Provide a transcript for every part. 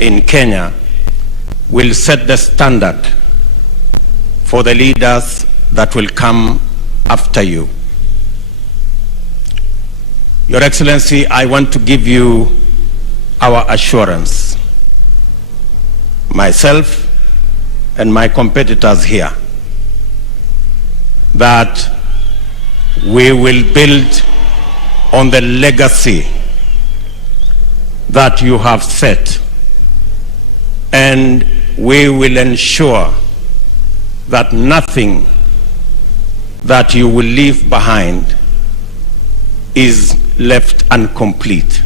in Kenya will set the standard for the leaders that will come after you. Your Excellency, I want to give you our assurance, myself and my competitors here, that we will build on the legacy that you have set, and we will ensure that nothing that you will leave behind is left incomplete.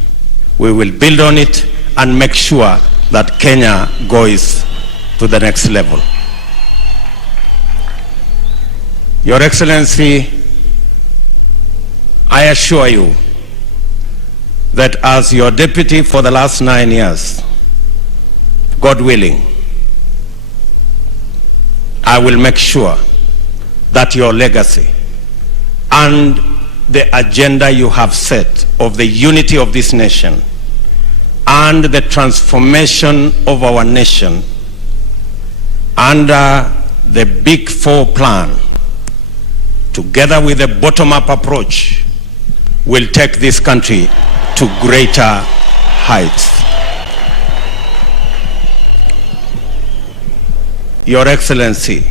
We will build on it and make sure that Kenya goes to the next level. Your Excellency, I assure you that as your deputy for the last 9 years, God willing, I will make sure that your legacy and the agenda you have set of the unity of this nation and the transformation of our nation under the Big Four plan, together with a bottom-up approach, will take this country to greater heights. Your Excellency,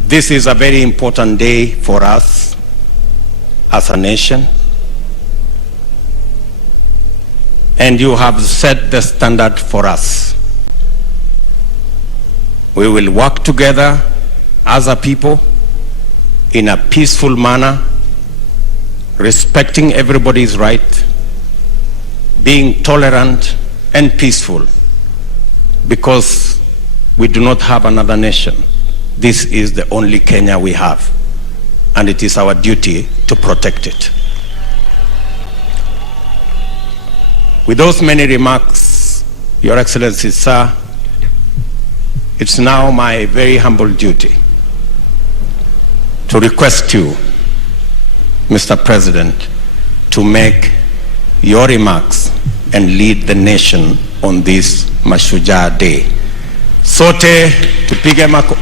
this is a very important day for us as a nation, and you have set the standard for us. We will work together as a people in a peaceful manner, respecting everybody's right, being tolerant and peaceful, because we do not have another nation. This is the only Kenya we have, and it is our duty to protect it. With those many remarks, Your Excellency, sir, it's now my very humble duty to request you, Mr. President, to make your remarks and lead the nation on this Mashujaa Day. Sote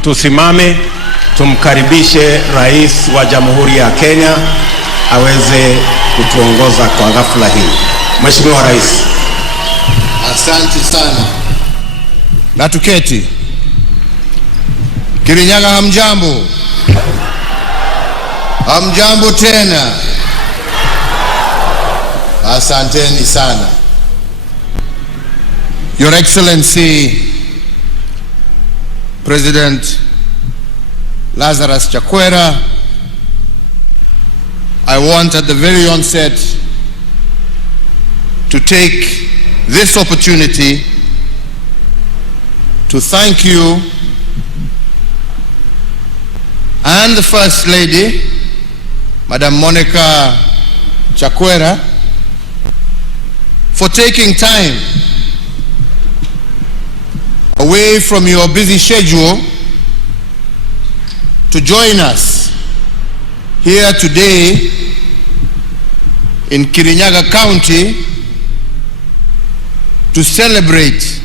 tusimame, tumkaribishe Rais wa Jamhuri ya Kenya aweze kutuongoza kwa ghafla hii. Mheshimiwa Rais. Asante sana. Na tuketi. Kirinyaga hamjambo. Hamjambo tena. Asanteni sana. Your Excellency President Lazarus Chakwera, I want at the very onset to take this opportunity to thank you and the First Lady, Madam Monica Chakwera, for taking time away from your busy schedule to join us here today in Kirinyaga County to celebrate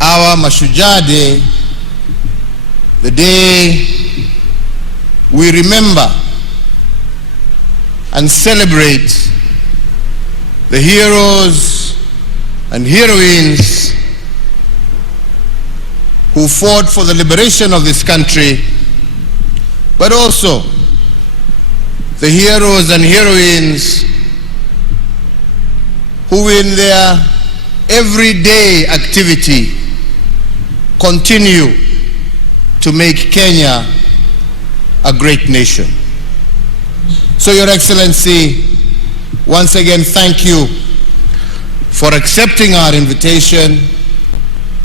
our Mashujaa Day, the day we remember and celebrate the heroes and heroines who fought for the liberation of this country, but also the heroes and heroines who in their everyday activity continue to make Kenya a great nation. So Your Excellency, once again thank you for accepting our invitation,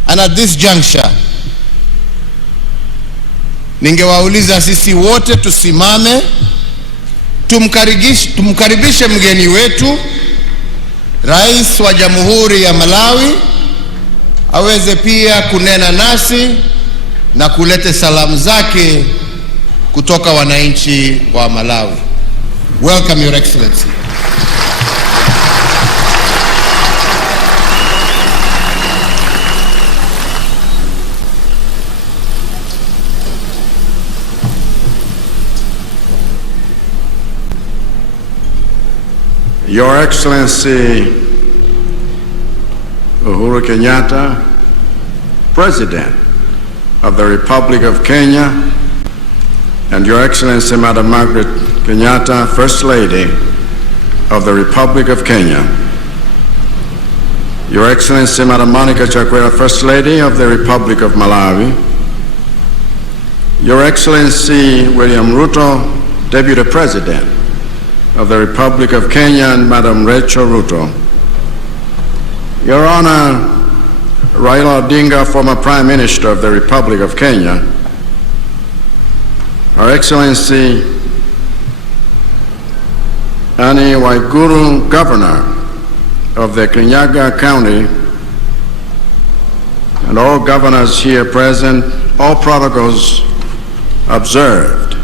and at this juncture ningewauliza sisi wote tusimame tumkaribishe mgeni wetu Rais wa Jamhuri ya Malawi aweze pia kunena nasi na kulete salamu zake kutoka wananchi wa Malawi. Welcome, Your Excellency. Your Excellency Uhuru Kenyatta, President of the Republic of Kenya, and Your Excellency Madam Margaret Kenyatta, First Lady of the Republic of Kenya, Your Excellency Madam Monica Chakwera, First Lady of the Republic of Malawi, Your Excellency William Ruto, Deputy President of the Republic of Kenya, and Madam Rachel Ruto, Your Honor, Raila Odinga, former Prime Minister of the Republic of Kenya, Her Excellency Annie Waiguru, Governor of the Kirinyaga County, and all governors here present, all protocols observed.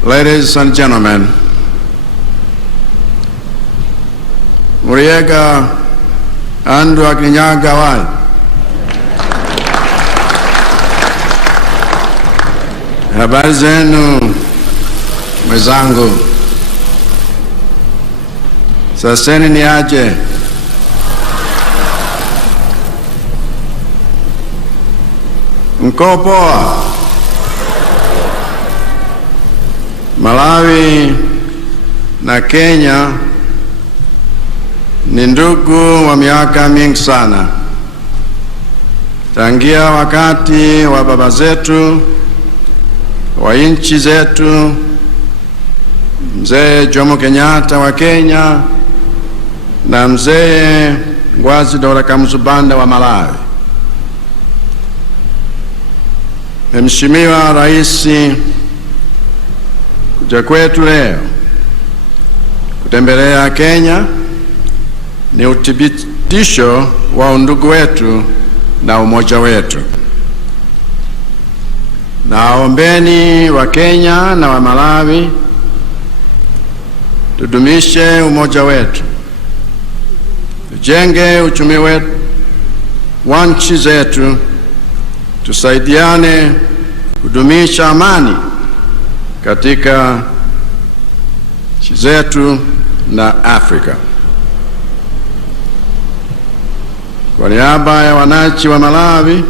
Ladies and gentlemen, Muriega andu wa Kirinyaga wai. Habari zenu mwenzangu, saseni ni aje? Mko poa? Malawi na Kenya ni ndugu wa miaka mingi sana, tangia wakati wa baba zetu wa nchi zetu, Mzee Jomo Kenyatta wa Kenya na Mzee Ngwazi Dora Kamuzubanda wa Malawi. Mheshimiwa Rais, kuja kwetu leo kutembelea Kenya ni uthibitisho wa undugu wetu na umoja wetu. Naombeni wa Kenya na wa Malawi tudumishe umoja wetu, tujenge uchumi wetu wa nchi zetu, tusaidiane kudumisha amani katika nchi zetu na Afrika. Kwa niaba ya wananchi wa Malawi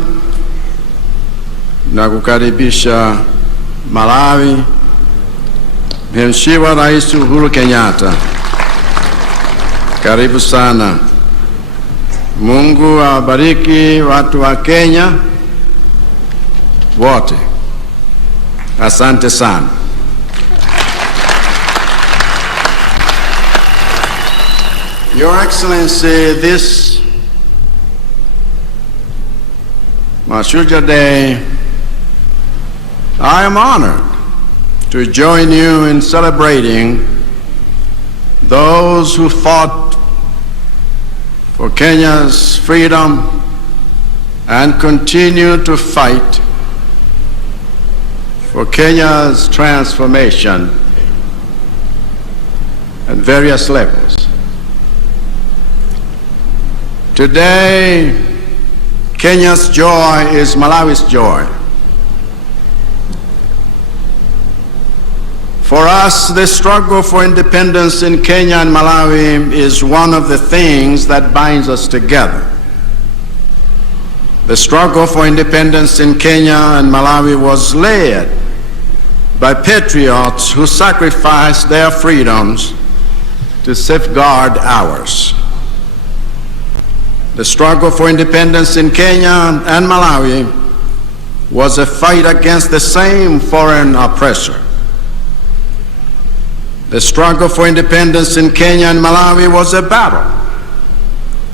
na kukaribisha Malawi, Mheshimiwa Rais Uhuru Kenyatta, karibu sana. Mungu awabariki watu wa Kenya wote. Asante sana. Your Excellency, this Mashujaa Day, I am honored to join you in celebrating those who fought for Kenya's freedom and continue to fight for Kenya's transformation at various levels. Today, Kenya's joy is Malawi's joy. For us, the struggle for independence in Kenya and Malawi is one of the things that binds us together. The struggle for independence in Kenya and Malawi was led by patriots who sacrificed their freedoms to safeguard ours. The struggle for independence in Kenya and Malawi was a fight against the same foreign oppressor. The struggle for independence in Kenya and Malawi was a battle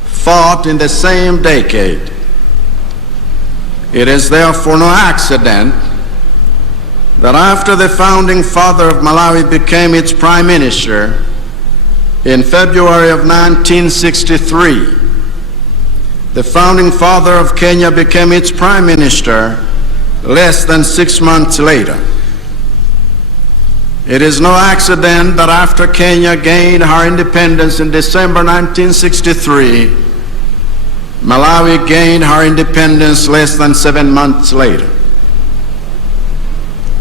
fought in the same decade. It is therefore no accident that after the founding father of Malawi became its prime minister in February of 1963, the founding father of Kenya became its prime minister less than 6 months later. It is no accident that after Kenya gained her independence in December 1963, Malawi gained her independence less than 7 months later.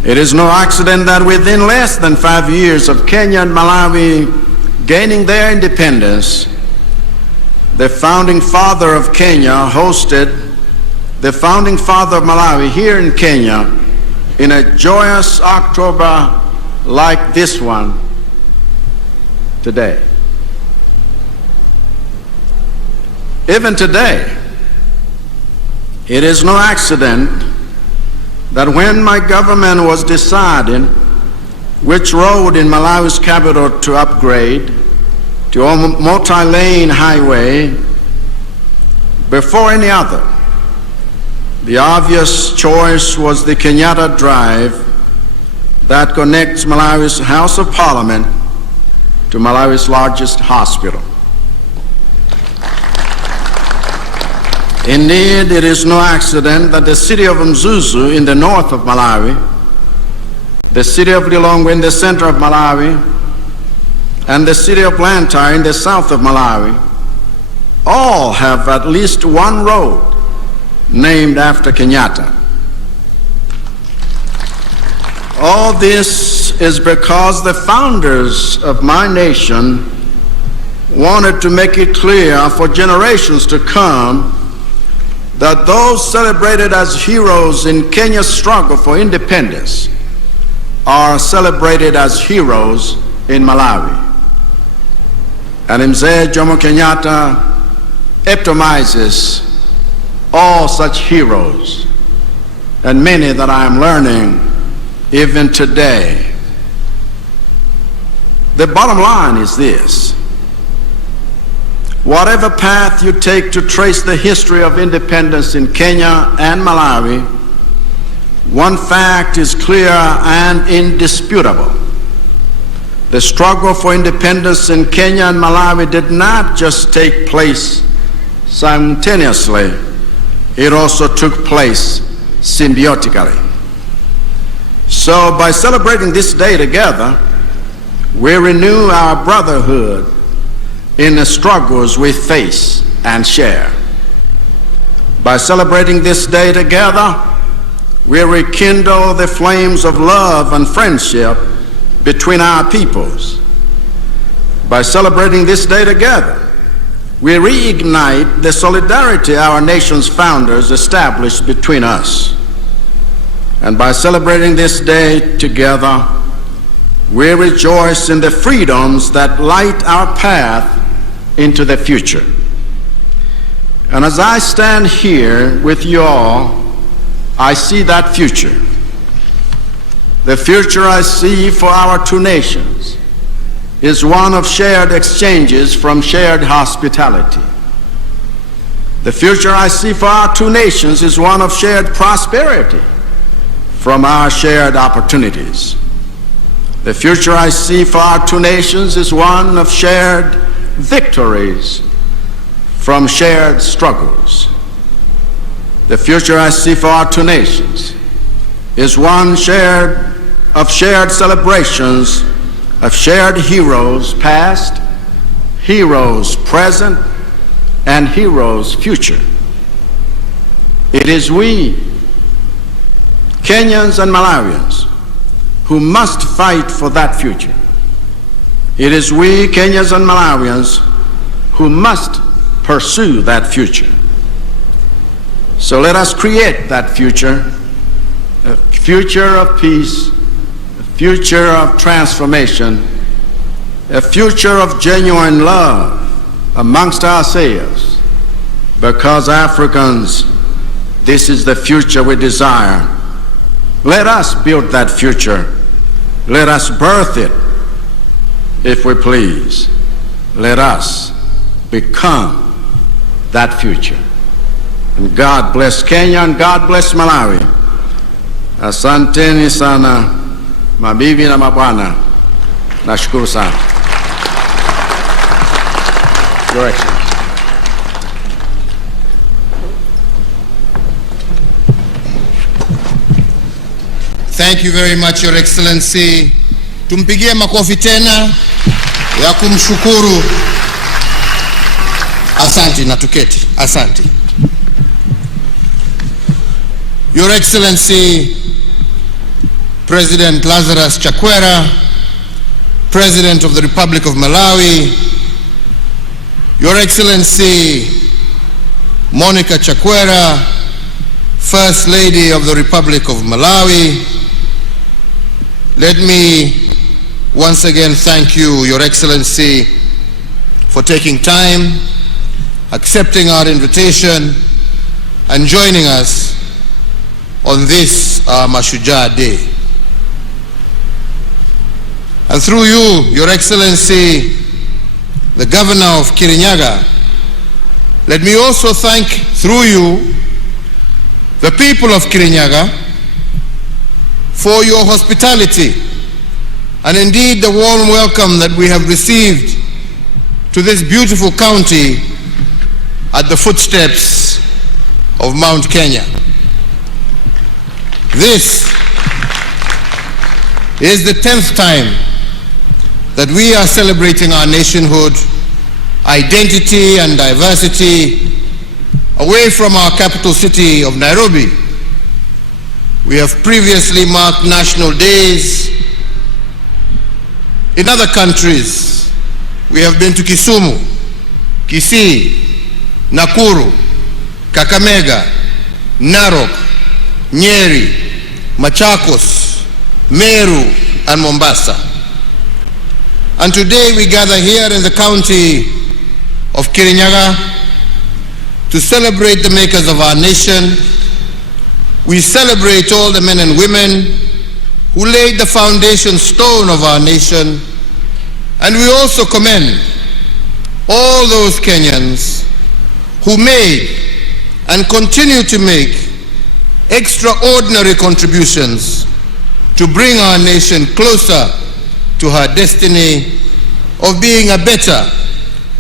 It is no accident that within less than 5 years of Kenya and Malawi gaining their independence, the founding father of Kenya hosted the founding father of Malawi here in Kenya in a joyous October like this one today. Even today, it is no accident that when my government was deciding which road in Malawi's capital to upgrade to a multi-lane highway before any other, the obvious choice was the Kenyatta Drive that connects Malawi's House of Parliament to Malawi's largest hospital. Indeed, it is no accident that the city of Mzuzu in the north of Malawi, the city of Lilongwe in the center of Malawi, and the city of Blantyre in the south of Malawi all have at least one road named after Kenyatta. All this is because the founders of my nation wanted to make it clear for generations to come that those celebrated as heroes in Kenya's struggle for independence are celebrated as heroes in Malawi. And Mzee Jomo Kenyatta epitomizes all such heroes, and many that I am learning even today. The bottom line is this: whatever path you take to trace the history of independence in Kenya and Malawi, one fact is clear and indisputable. The struggle for independence in Kenya and Malawi did not just take place simultaneously, it also took place symbiotically. So by celebrating this day together, we renew our brotherhood in the struggles we face and share. By celebrating this day together, we rekindle the flames of love and friendship between our peoples. By celebrating this day together, we reignite the solidarity our nation's founders established between us. And by celebrating this day together, we rejoice in the freedoms that light our path into the future. And as I stand here with you all, I see that future. The future I see for our two nations is one of shared exchanges from shared hospitality. The future I see for our two nations is one of shared prosperity from our shared opportunities. The future I see for our two nations is one of shared victories from shared struggles. The future I see for our two nations is one of shared celebrations of shared heroes past, heroes present, and heroes future. It is we, Kenyans and Malawians, who must fight for that future. It is we, Kenyans and Malawians, who must pursue that future. So let us create that future, a future of peace, a future of transformation, a future of genuine love amongst ourselves, because Africans, this is the future we desire. Let us build that future. Let us birth it, if we please. Let us become that future. And God bless Kenya and God bless Malawi. Asanteni sana mabibi na mabwana. Nashukuru sana. Your Excellency. Thank you very much, Your Excellency. Tumpigie makofi tena ya kumshukuru. Asante na tuketi. Asante. Your Excellency, President Lazarus Chakwera, President of the Republic of Malawi, Your Excellency Monica Chakwera, First Lady of the Republic of Malawi, let me once again thank you, Your Excellency, for taking time, accepting our invitation, and joining us on this Mashujaa Day. And through you, Your Excellency, the Governor of Kirinyaga, let me also thank, through you, the people of Kirinyaga for your hospitality and indeed the warm welcome that we have received to this beautiful county at the footsteps of Mount Kenya. This is the 10th time that we are celebrating our nationhood, identity and diversity away from our capital city of Nairobi. We have previously marked national days in other countries. We have been to Kisumu, Kisii, Nakuru, Kakamega, Narok, Nyeri, Machakos, Meru, and Mombasa. And today we gather here in the county of Kirinyaga to celebrate the makers of our nation. We celebrate all the men and women who laid the foundation stone of our nation, and we also commend all those Kenyans who made and continue to make extraordinary contributions to bring our nation closer to her destiny of being a better,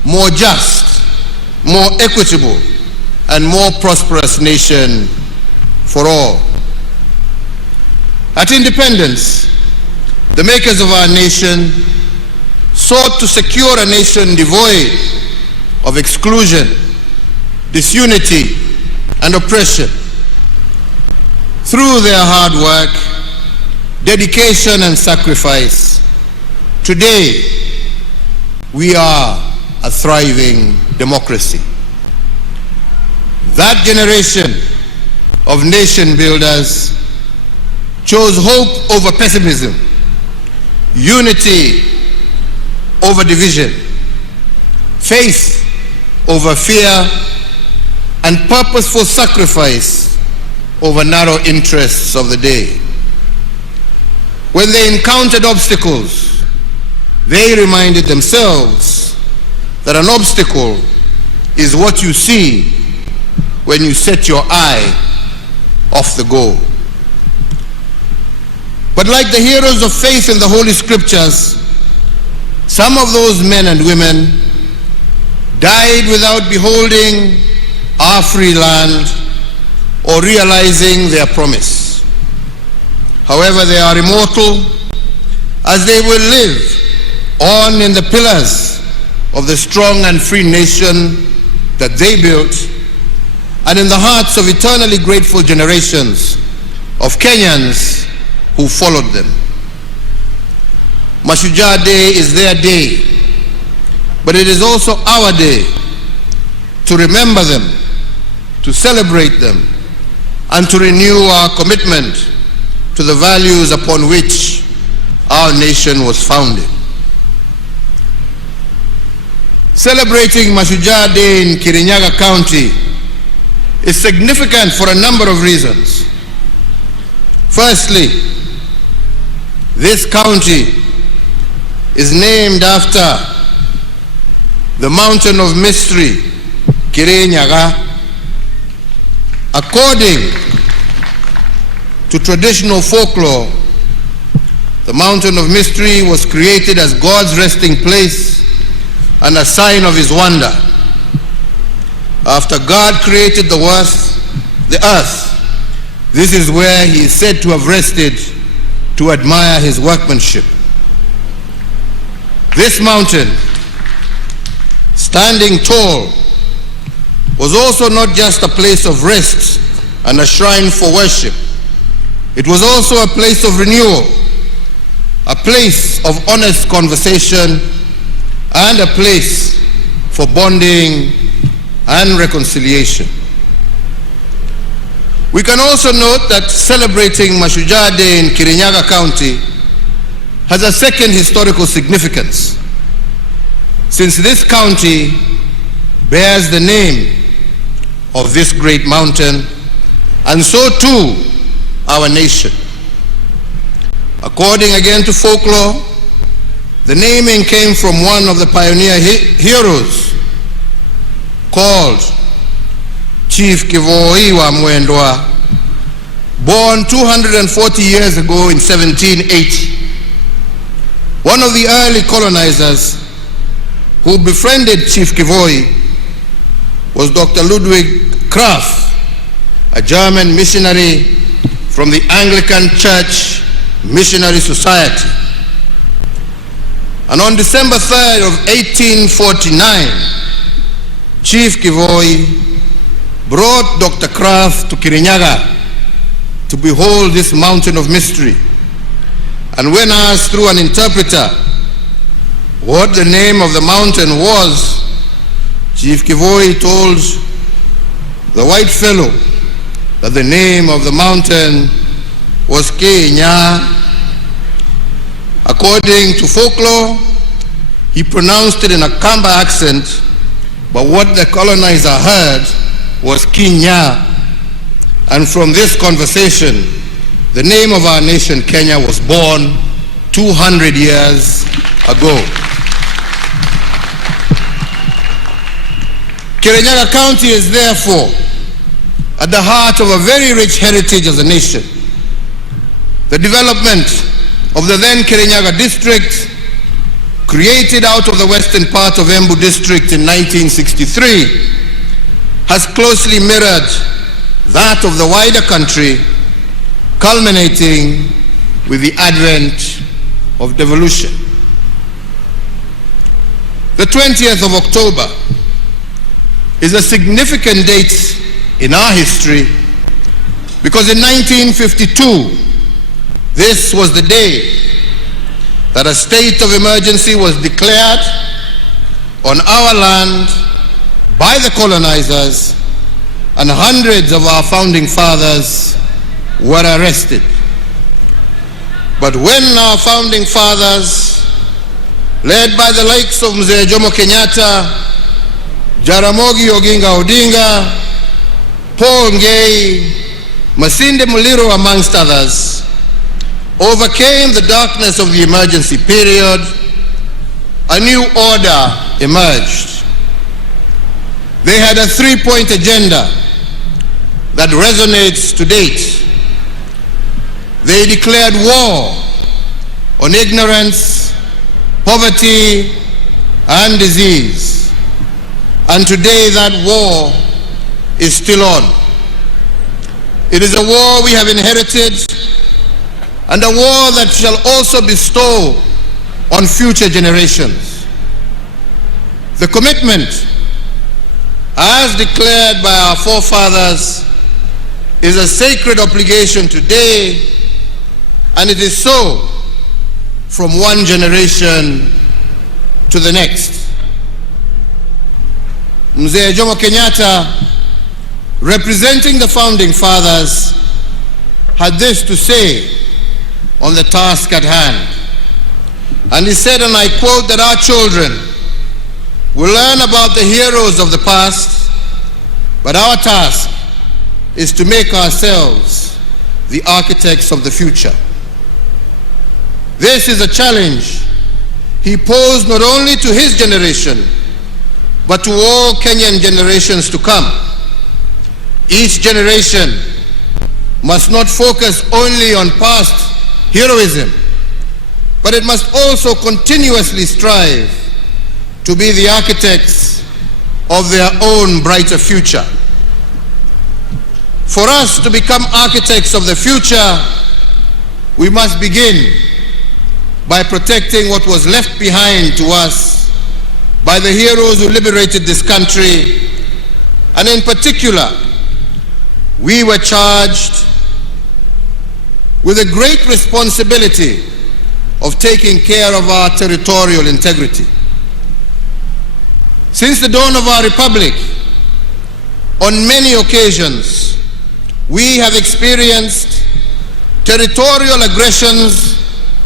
more just, more equitable, and more prosperous nation for all. At independence, the makers of our nation sought to secure a nation devoid of exclusion, disunity, and oppression. Through their hard work, dedication, and sacrifice, today we are a thriving democracy. That generation of nation builders chose hope over pessimism, unity over division, faith over fear, and purposeful sacrifice over narrow interests of the day. When they encountered obstacles, they reminded themselves that an obstacle is what you see when you set your eye off the goal. But like the heroes of faith in the Holy Scriptures, some of those men and women died without beholding our free land or realizing their promise. However, they are immortal, as they will live on in the pillars of the strong and free nation that they built, and in the hearts of eternally grateful generations of Kenyans who followed them. Mashujaa Day is their day, but it is also our day to remember them, to celebrate them, and to renew our commitment to the values upon which our nation was founded. Celebrating Mashujaa Day in Kirinyaga County is significant for a number of reasons. Firstly, this county is named after the mountain of mystery, Kirinyaga. According to traditional folklore, the mountain of mystery was created as God's resting place and a sign of his wonder. After God created the earth, this is where he is said to have rested to admire his workmanship. This mountain, standing tall, was also not just a place of rest and a shrine for worship, It was also a place of renewal, a place of honest conversation, and a place for bonding and reconciliation. We can also note that celebrating Mashujaa Day in Kirinyaga County has a second historical significance, since this county bears the name of this great mountain, and so too our nation. According again to folklore, the naming came from one of the pioneer heroes called Chief Kivoi wa Mwendwa, born 240 years ago in 1780. One of the early colonizers who befriended Chief Kivoi was Dr. Ludwig Krapf, a German missionary from the Anglican Church Missionary Society. And on December 3rd of 1849, Chief Kivoi brought Dr. Krapf to Kirinyaga to behold this mountain of mystery. And when asked through an interpreter what the name of the mountain was, Chief Kivoi told the white fellow that the name of the mountain was Kenya. According to folklore, he pronounced it in a Kamba accent, but what the colonizer heard was Kenya. And from this conversation, the name of our nation, Kenya, was born 200 years ago. Kirinyaga County is therefore at the heart of a very rich heritage as a nation. The development of the then Kirinyaga district, created out of the western part of Embu district in 1963, has closely mirrored that of the wider country, culminating with the advent of devolution. The 20th of October is a significant date in our history because in 1952, this was the day that a state of emergency was declared on our land by the colonizers, and hundreds of our founding fathers were arrested. But when our founding fathers, led by the likes of Mzee Jomo Kenyatta, Jaramogi Oginga Odinga, Paul Ngei, Masinde Muliro, amongst others, overcame the darkness of the emergency period, a new order emerged. They had a three-point agenda that resonates to date. They declared war on ignorance, poverty, and disease. And today that war is still on. It is a war we have inherited, and a war that shall also bestow on future generations. The commitment, as declared by our forefathers, is a sacred obligation today, and it is so from one generation to the next. Mzee Jomo Kenyatta, representing the founding fathers, had this to say on the task at hand. And he said, and I quote, that our children will learn about the heroes of the past, but our task is to make ourselves the architects of the future. This is a challenge he posed not only to his generation, but to all Kenyan generations to come. Each generation must not focus only on past heroism, but it must also continuously strive to be the architects of their own brighter future. For us to become architects of the future, we must begin by protecting what was left behind to us by the heroes who liberated this country. And in particular, we were charged with a great responsibility of taking care of our territorial integrity. Since the dawn of our republic, on many occasions, we have experienced territorial aggressions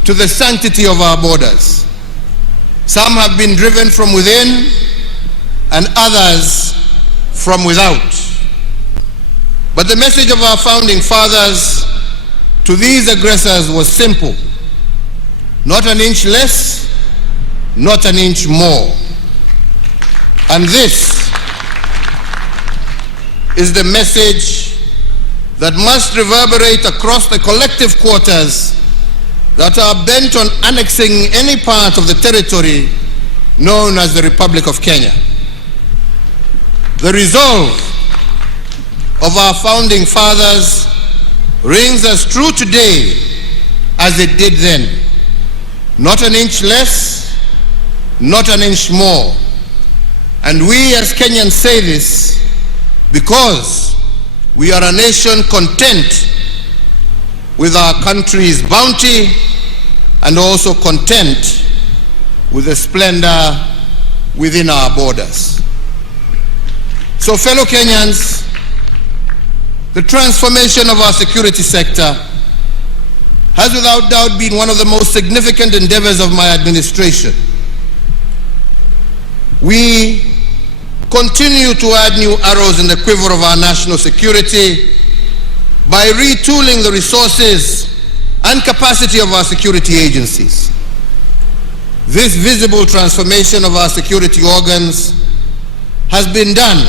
to the sanctity of our borders. Some have been driven from within and others from without. But the message of our founding fathers to these aggressors was simple: not an inch less, not an inch more. And this is the message that must reverberate across the collective quarters that are bent on annexing any part of the territory known as the Republic of Kenya. The resolve of our founding fathers rings as true today as it did then. Not an inch less, not an inch more. And we as Kenyans say this because we are a nation content with our country's bounty and also content with the splendor within our borders. So, fellow Kenyans, the transformation of our security sector has without doubt been one of the most significant endeavors of my administration. We continue to add new arrows in the quiver of our national security by retooling the resources and capacity of our security agencies. This visible transformation of our security organs has been done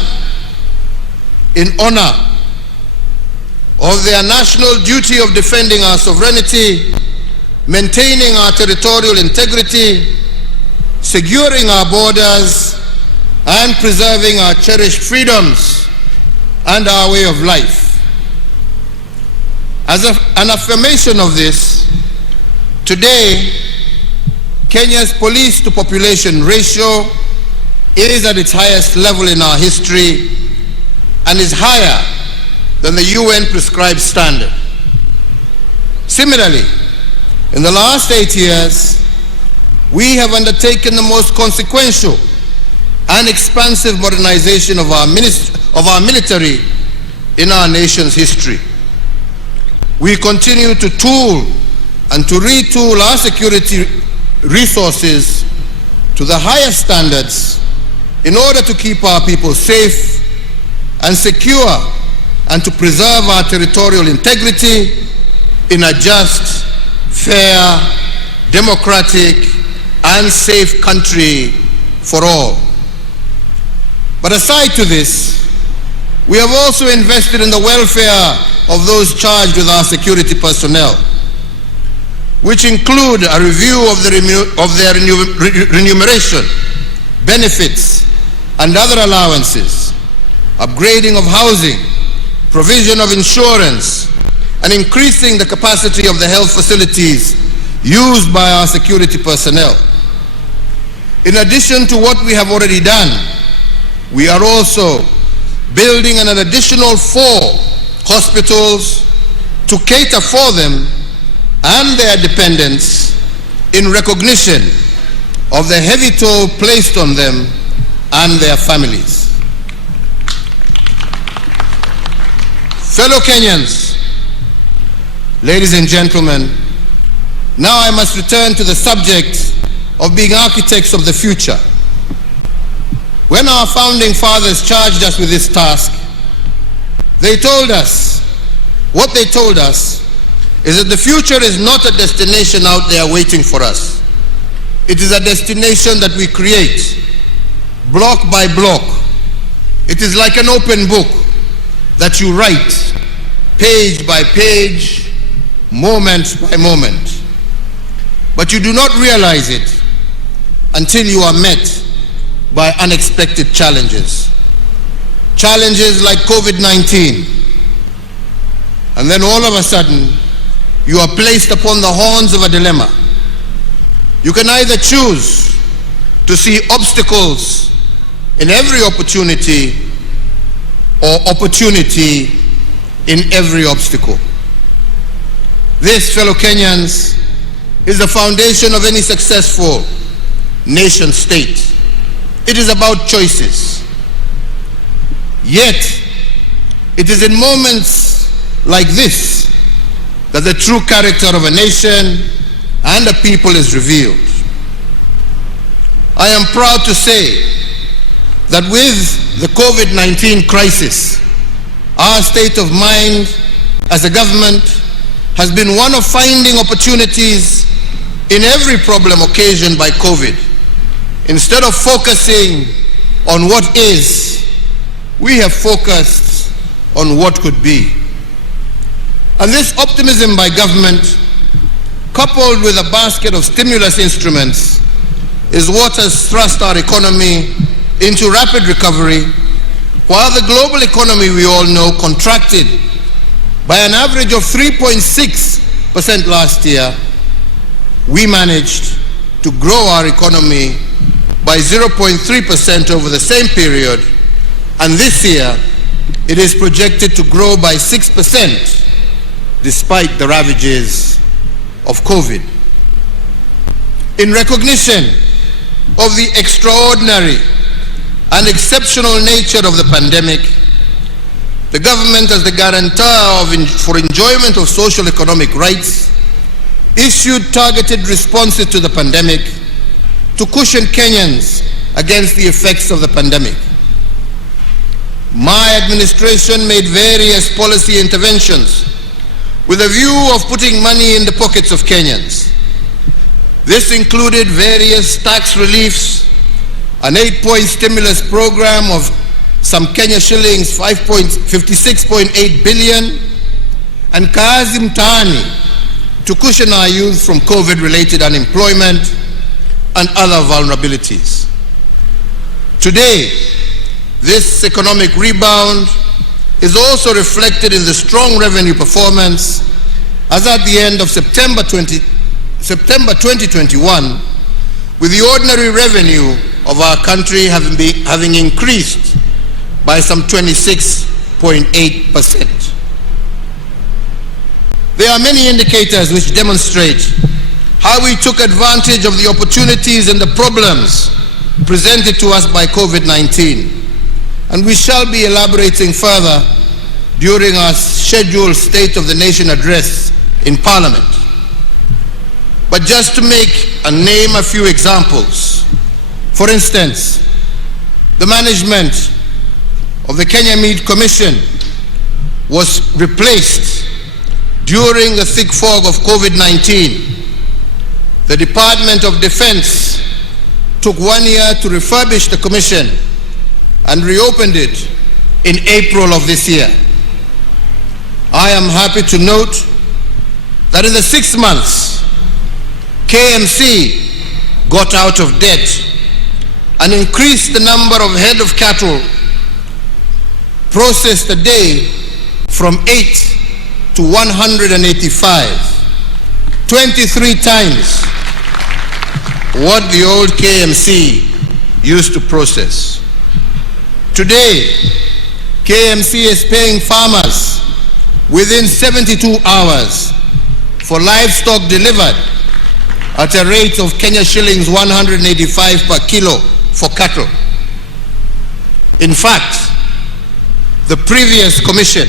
in honor of their national duty of defending our sovereignty, maintaining our territorial integrity, securing our borders, and preserving our cherished freedoms and our way of life. As an affirmation of this, today, Kenya's police to population ratio is at its highest level in our history and is higher than the UN prescribed standard. Similarly, in the last 8 years, we have undertaken the most consequential and expansive modernization of our military in our nation's history. We continue to tool and to retool our security resources to the highest standards in order to keep our people safe and secure and to preserve our territorial integrity in a just, fair, democratic, and safe country for all. But aside to this, we have also invested in the welfare of those charged with our security personnel, which include a review of their remuneration, benefits, and other allowances, upgrading of housing, provision of insurance, and increasing the capacity of the health facilities used by our security personnel. In addition to what we have already done, we are also building an additional 4 hospitals to cater for them and their dependents in recognition of the heavy toll placed on them and their families. Fellow Kenyans, ladies and gentlemen, now I must return to the subject of being architects of the future. When our founding fathers charged us with this task, what they told us is that the future is not a destination out there waiting for us. It is a destination that we create, block by block. It is like an open book that you write, page by page, moment by moment. But you do not realize it until you are met by unexpected challenges. Challenges like COVID-19. And then all of a sudden, you are placed upon the horns of a dilemma. You can either choose to see obstacles in every opportunity or opportunity in every obstacle. This, fellow Kenyans, is the foundation of any successful nation state. It is about choices. Yet, it is in moments like this that the true character of a nation and a people is revealed. I am proud to say that with the COVID-19 crisis, our state of mind as a government has been one of finding opportunities in every problem occasioned by COVID. Instead of focusing on what is, we have focused on what could be. And this optimism by government, coupled with a basket of stimulus instruments, is what has thrust our economy into rapid recovery, while the global economy, we all know, contracted by an average of 3.6% last year. We managed to grow our economy by 0.3% over the same period, and this year it is projected to grow by 6% despite the ravages of COVID. In recognition of the extraordinary and exceptional nature of the pandemic, the government, as the guarantor for enjoyment of social economic rights, issued targeted responses to the pandemic to cushion Kenyans against the effects of the pandemic. My administration made various policy interventions with a view of putting money in the pockets of Kenyans. This included various tax reliefs, an 8-point stimulus program of some Kenya shillings 56.8 billion, and Kazi Mtaani to cushion our youth from COVID-related unemployment and other vulnerabilities. Today, this economic rebound is also reflected in the strong revenue performance, as at the end of September 2021, with the ordinary revenue of our country having increased by some 26.8%. There are many indicators which demonstrate how we took advantage of the opportunities and the problems presented to us by COVID-19. And we shall be elaborating further during our scheduled State of the Nation address in Parliament. But just to name a few examples. For instance, the management of the Kenya Meat Commission was replaced during the thick fog of COVID-19. The Department of Defense took 1 year to refurbish the commission and reopened it in April of this year. I am happy to note that in the 6 months, KMC got out of debt and increased the number of head of cattle processed a day from 8 to 185, 23 times what the old KMC used to process. Today, KMC is paying farmers within 72 hours for livestock delivered at a rate of Kenya shillings 185 per kilo for cattle. In fact, the previous commission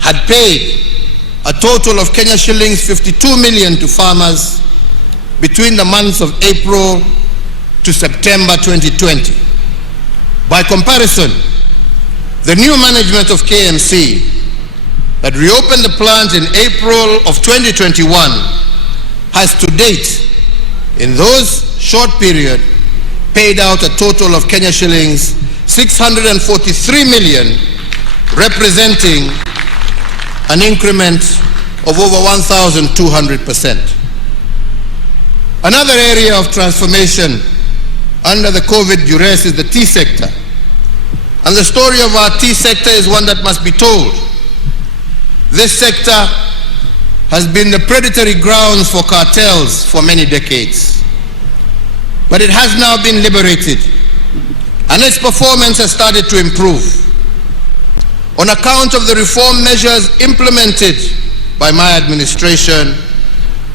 had paid a total of Kenya shillings 52 million to farmers between the months of April to September 2020. By comparison, the new management of KMC that reopened the plant in April of 2021 has to date, in those short period, paid out a total of Kenya shillings 643 million, representing an increment of over 1,200%. Another area of transformation under the COVID duress is the tea sector. And the story of our tea sector is one that must be told. This sector has been the predatory grounds for cartels for many decades. But it has now been liberated, and its performance has started to improve. On account of the reform measures implemented by my administration.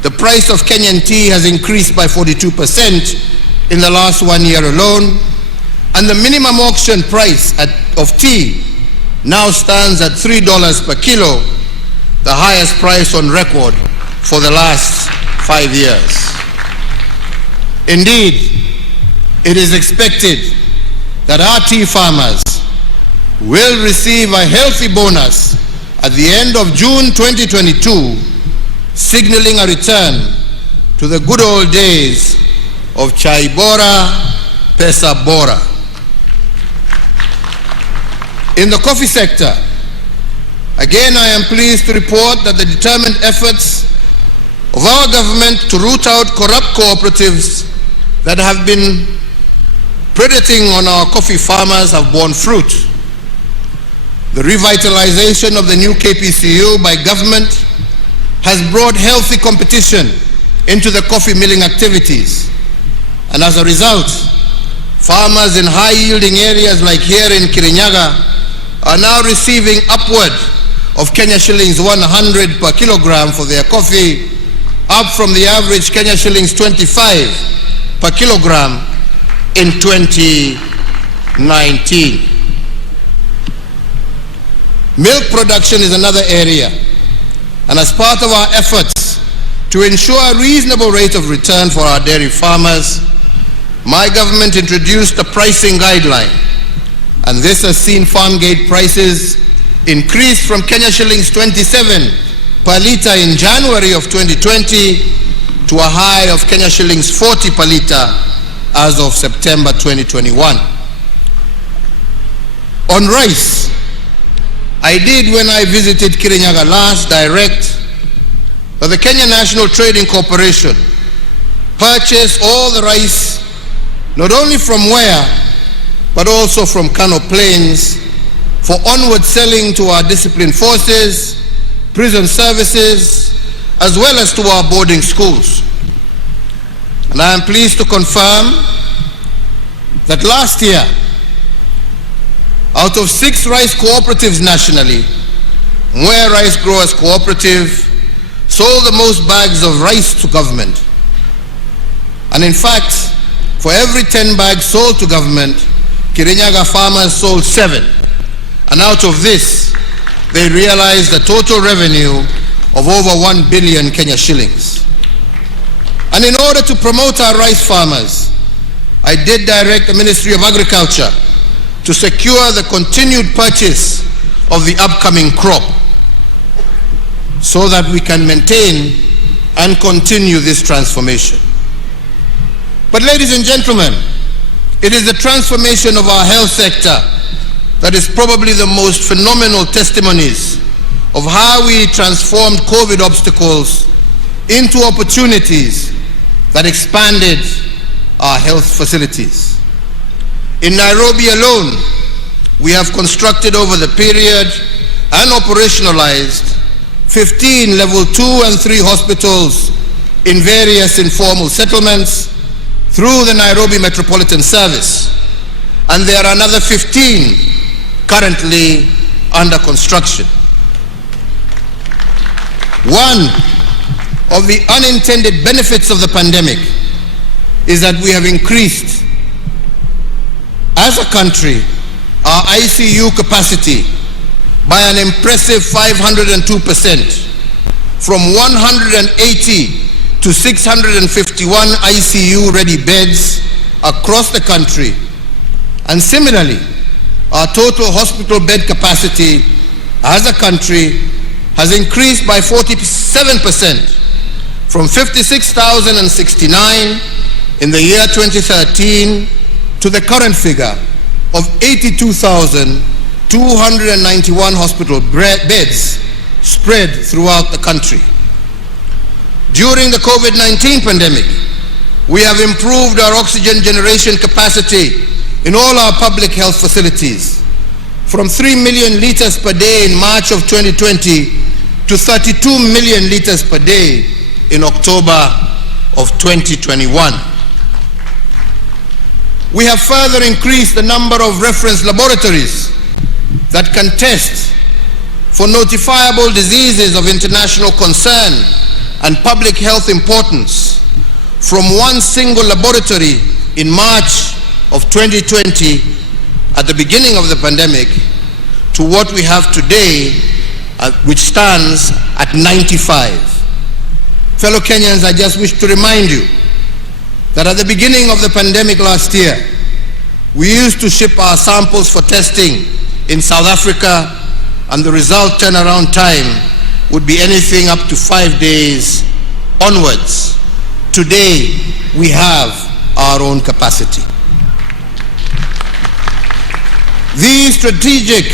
The price of Kenyan tea has increased by 42% in the last 1 year alone, and the minimum auction price of tea now stands at $3 per kilo, the highest price on record for the last 5 years. Indeed, it is expected that our tea farmers will receive a healthy bonus at the end of June 2022, signaling a return to the good old days of Chai Bora, Pesa Bora. In the coffee sector, again I am pleased to report that the determined efforts of our government to root out corrupt cooperatives that have been predating on our coffee farmers have borne fruit. The revitalization of the new KPCU by government has brought healthy competition into the coffee milling activities. And as a result, farmers in high-yielding areas like here in Kirinyaga are now receiving upward of Kenya shillings 100 per kilogram for their coffee, up from the average Kenya shillings 25 per kilogram in 2019. Milk production is another area, and as part of our efforts to ensure a reasonable rate of return for our dairy farmers, my government introduced a pricing guideline, and this has seen farm gate prices increase from Kenya shillings 27 per litre in January of 2020 to a high of Kenya shillings 40 per litre as of September 2021. On rice, I did, when I visited Kirinyaga last, direct that the Kenya National Trading Corporation purchase all the rice, not only from Ware, but also from Kano Plains, for onward selling to our disciplined forces, prison services, as well as to our boarding schools. And I am pleased to confirm that last year, out of 6 rice cooperatives nationally, Mwea Rice Growers Cooperative sold the most bags of rice to government. And in fact, for every 10 bags sold to government, Kirinyaga farmers sold 7. And out of this, they realized a total revenue of over 1 billion Kenya shillings. And in order to promote our rice farmers, I did direct the Ministry of Agriculture to secure the continued purchase of the upcoming crop so that we can maintain and continue this transformation. But ladies and gentlemen, it is the transformation of our health sector that is probably the most phenomenal testimonies of how we transformed COVID obstacles into opportunities that expanded our health facilities. In Nairobi alone, we have constructed over the period and operationalized 15 level 2 and 3 hospitals in various informal settlements through the Nairobi Metropolitan Service. And there are another 15 currently under construction. One of the unintended benefits of the pandemic is that we have increased, as a country, our ICU capacity by an impressive 502%, from 180 to 651 ICU-ready beds across the country. And similarly, our total hospital bed capacity as a country has increased by 47%, from 56,069 in the year 2013 to the current figure of 82,291 hospital beds spread throughout the country. During the COVID-19 pandemic, we have improved our oxygen generation capacity in all our public health facilities from 3 million liters per day in March of 2020 to 32 million liters per day in October of 2021. We have further increased the number of reference laboratories that can test for notifiable diseases of international concern and public health importance from one single laboratory in March of 2020 at the beginning of the pandemic to what we have today, which stands at 95. Fellow Kenyans, I just wish to remind you that at the beginning of the pandemic last year, we used to ship our samples for testing in South Africa, and the result turnaround time would be anything up to 5 days onwards. Today, we have our own capacity. These strategic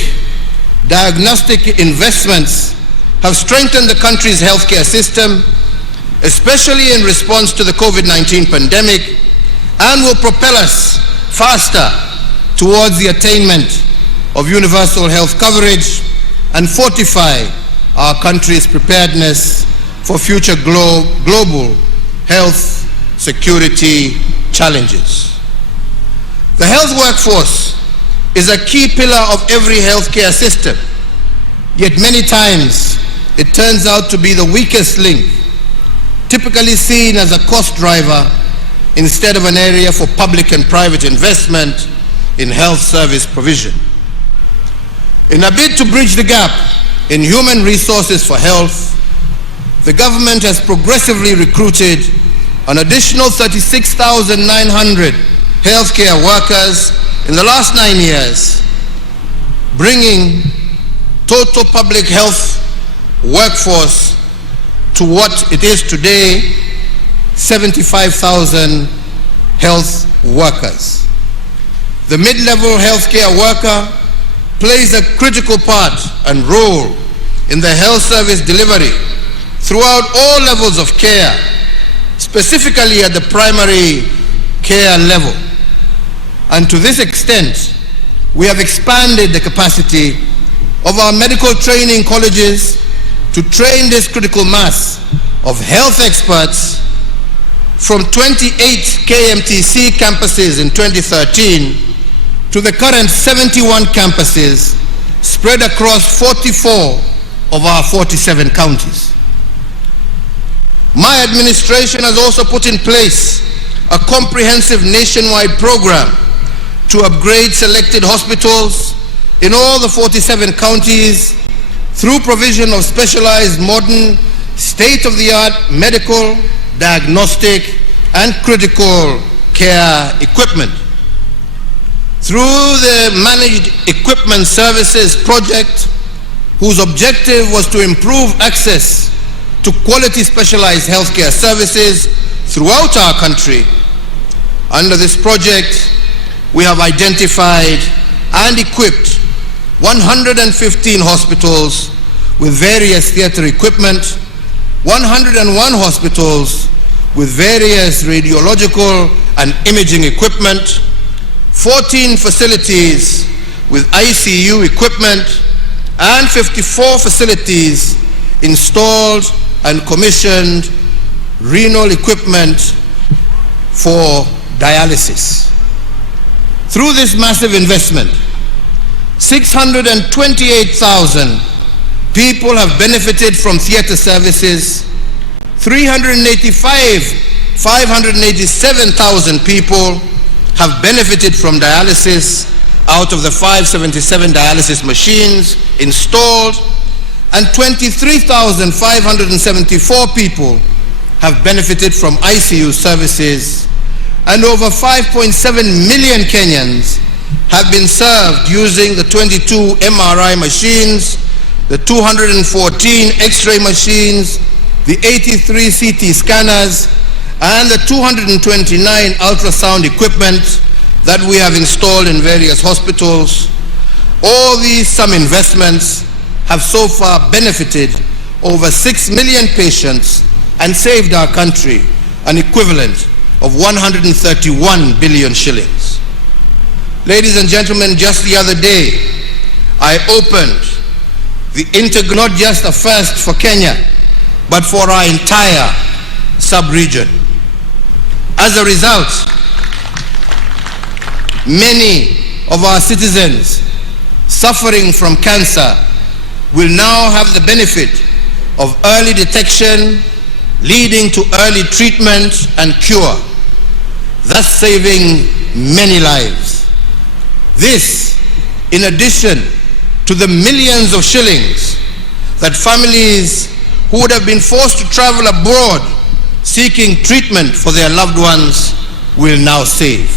diagnostic investments have strengthened the country's healthcare system, especially in response to the COVID-19 pandemic, and will propel us faster towards the attainment of universal health coverage and fortify our country's preparedness for future global health security challenges. The health workforce is a key pillar of every healthcare system, yet many times it turns out to be the weakest link, typically seen as a cost driver instead of an area for public and private investment in health service provision. In a bid to bridge the gap in human resources for health, the government has progressively recruited an additional 36,900 healthcare workers in the last 9 years, bringing total public health workforce to what it is today, 75,000 health workers. The mid-level healthcare worker plays a critical part and role in the health service delivery throughout all levels of care, specifically at the primary care level. And to this extent, we have expanded the capacity of our medical training colleges to train this critical mass of health experts from 28 KMTC campuses in 2013 to the current 71 campuses spread across 44 of our 47 counties. My administration has also put in place a comprehensive nationwide program to upgrade selected hospitals in all the 47 counties through provision of specialized, modern, state-of-the-art medical, diagnostic, and critical care equipment. Through the Managed Equipment Services project, whose objective was to improve access to quality specialized healthcare services throughout our country, under this project, we have identified and equipped 115 hospitals with various theater equipment, 101 hospitals with various radiological and imaging equipment, 14 facilities with ICU equipment, and 54 facilities installed and commissioned renal equipment for dialysis. Through this massive investment, 628,000 people have benefited from theater services. 587,000 people have benefited from dialysis out of the 577 dialysis machines installed, and 23,574 people have benefited from ICU services, and over 5.7 million Kenyans have been served using the 22 MRI machines, the 214 X-ray machines, the 83 CT scanners, and the 229 ultrasound equipment that we have installed in various hospitals. All these some investments have so far benefited over 6 million patients and saved our country an equivalent of 131 billion shillings. Ladies and gentlemen, just the other day, I opened not just a first for Kenya, but for our entire sub-region. As a result, many of our citizens suffering from cancer will now have the benefit of early detection leading to early treatment and cure, thus saving many lives. This, in addition to the millions of shillings that families who would have been forced to travel abroad seeking treatment for their loved ones will now save.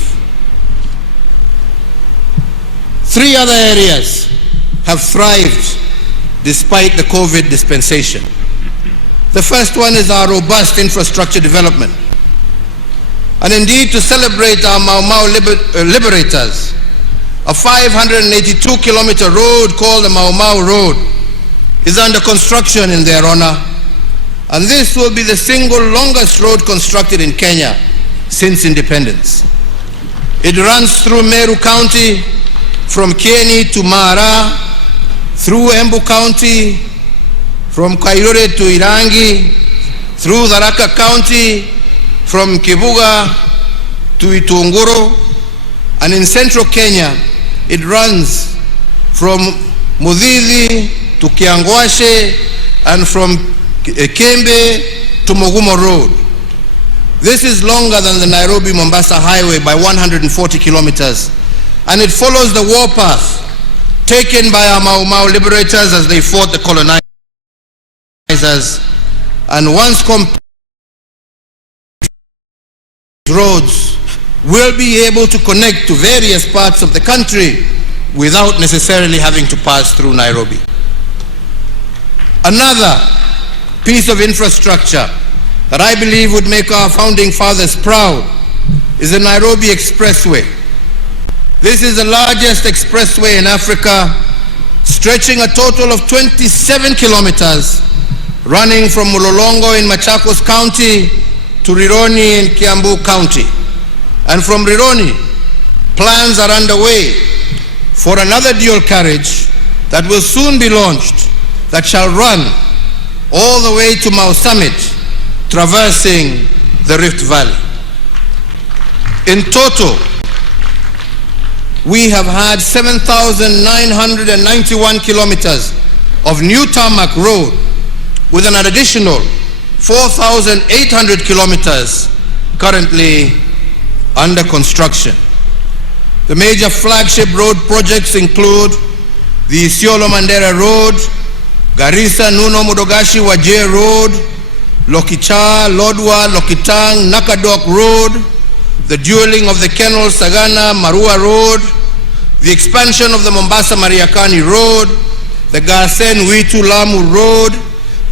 3 other areas have thrived despite the COVID dispensation. The first one is our robust infrastructure development. And indeed, to celebrate our Mau Mau liberators, a 582-kilometer road called the Mau Mau Road is under construction in their honor. And this will be the single longest road constructed in Kenya since independence. It runs through Meru County, from Kieni to Mara, through Embu County, from Kairore to Irangi, through Tharaka County, from Kibuga to Itunguru, and in central Kenya, it runs from Mudhidhi to Kiangwashe, and from Kembe to Mogumo Road. This is longer than the Nairobi-Mombasa highway by 140 kilometers, and it follows the warpath taken by our Mau Mau liberators as they fought the colonizers, and once complete, roads will be able to connect to various parts of the country without necessarily having to pass through Nairobi. Another piece of infrastructure that I believe would make our founding fathers proud is the Nairobi Expressway. This is the largest expressway in Africa, stretching a total of 27 kilometers, running from Mulolongo in Machakos County to Rironi in Kiambu County. And from Rironi, plans are underway for another dual carriage that will soon be launched that shall run all the way to Mau Summit, traversing the Rift Valley. In total, we have had 7,991 kilometers of new tarmac road with an additional 4,800 kilometers currently under construction. The major flagship road projects include the Isiolo Mandera Road, Garissa Nuno Mudogashi Wajir Road, Lokicha, Lodwa, Lokitang, Nakadok Road, the dualling of the Kenol Sagana Marua Road, the expansion of the Mombasa Mariakani Road, the Garsen Witu Lamu Road,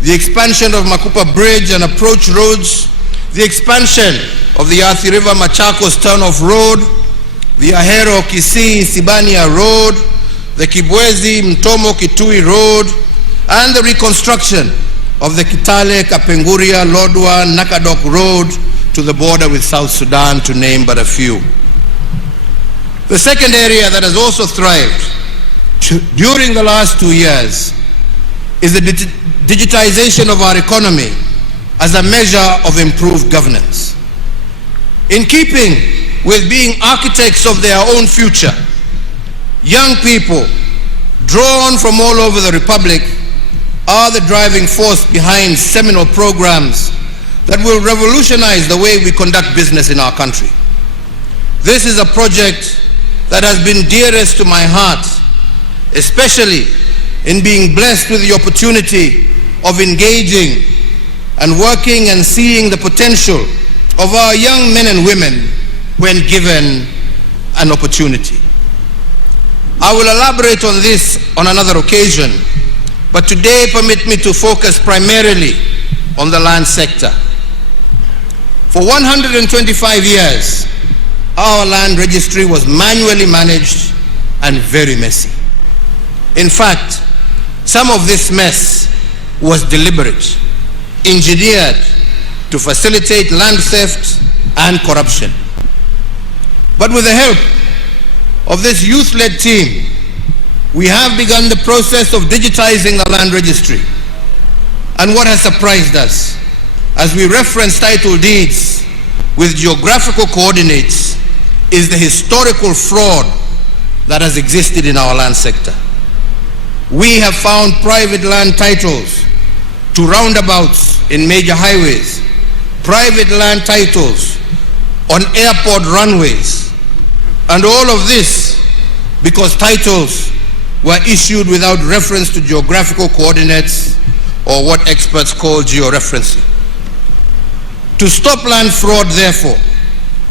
the expansion of Makupa Bridge and approach roads, the expansion of the Athi River Machakos Turnoff Road, the Ahero Kisii Sibania Road, the Kibwezi Mtomo Kitui Road, and the reconstruction of the Kitale Kapenguria Lodwa Nakadok Road to the border with South Sudan, to name but a few. The second area that has also thrived during the last 2 years is the digitization of our economy as a measure of improved governance. In keeping with being architects of their own future, young people drawn from all over the Republic are the driving force behind seminal programs that will revolutionize the way we conduct business in our country. This is a project that has been dearest to my heart, especially in being blessed with the opportunity of engaging and working and seeing the potential of our young men and women when given an opportunity. I will elaborate on this on another occasion, but today permit me to focus primarily on the land sector. For 125 years, our land registry was manually managed and very messy. In fact, some of this mess was deliberate, engineered to facilitate land theft and corruption. But with the help of this youth-led team, we have begun the process of digitizing the land registry. And what has surprised us, as we reference title deeds with geographical coordinates, is the historical fraud that has existed in our land sector. we have found private land titles to roundabouts in major highways, private land titles on airport runways, and all of this because titles were issued without reference to geographical coordinates or what experts call georeferencing. To stop land fraud, therefore,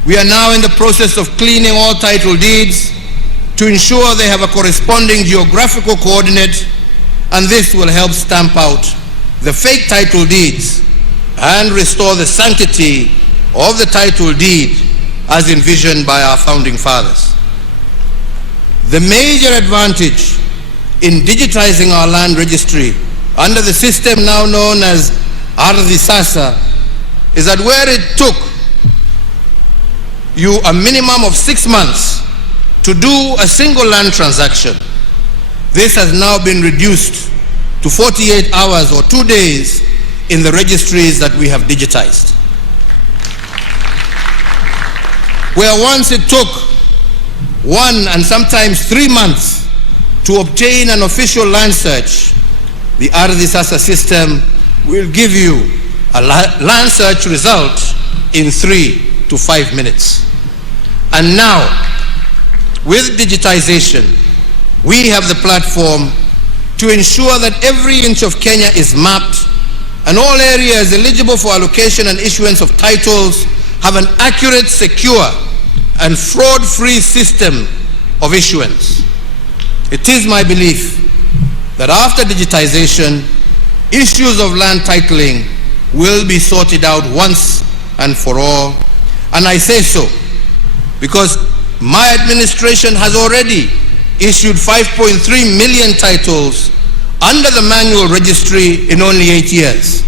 we are now in the process of cleaning all title deeds to ensure they have a corresponding geographical coordinate, and this will help stamp out the fake title deeds and restore the sanctity of the title deed as envisioned by our founding fathers. The major advantage in digitizing our land registry under the system now known as Ardhi Sasa is that where it took you a minimum of 6 months to do a single land transaction, this has now been reduced to 48 hours or 2 days in the registries that we have digitized. Where once it took 1 and sometimes 3 months to obtain an official land search, the Ardhi Sasa system will give you a land search result in 3 to 5 minutes. And now, with digitization, we have the platform to ensure that every inch of Kenya is mapped and all areas eligible for allocation and issuance of titles have an accurate, secure, and fraud-free system of issuance. It is my belief that after digitization, issues of land titling will be sorted out once and for all. And I say so because my administration has already issued 5.3 million titles under the manual registry in only 8 years.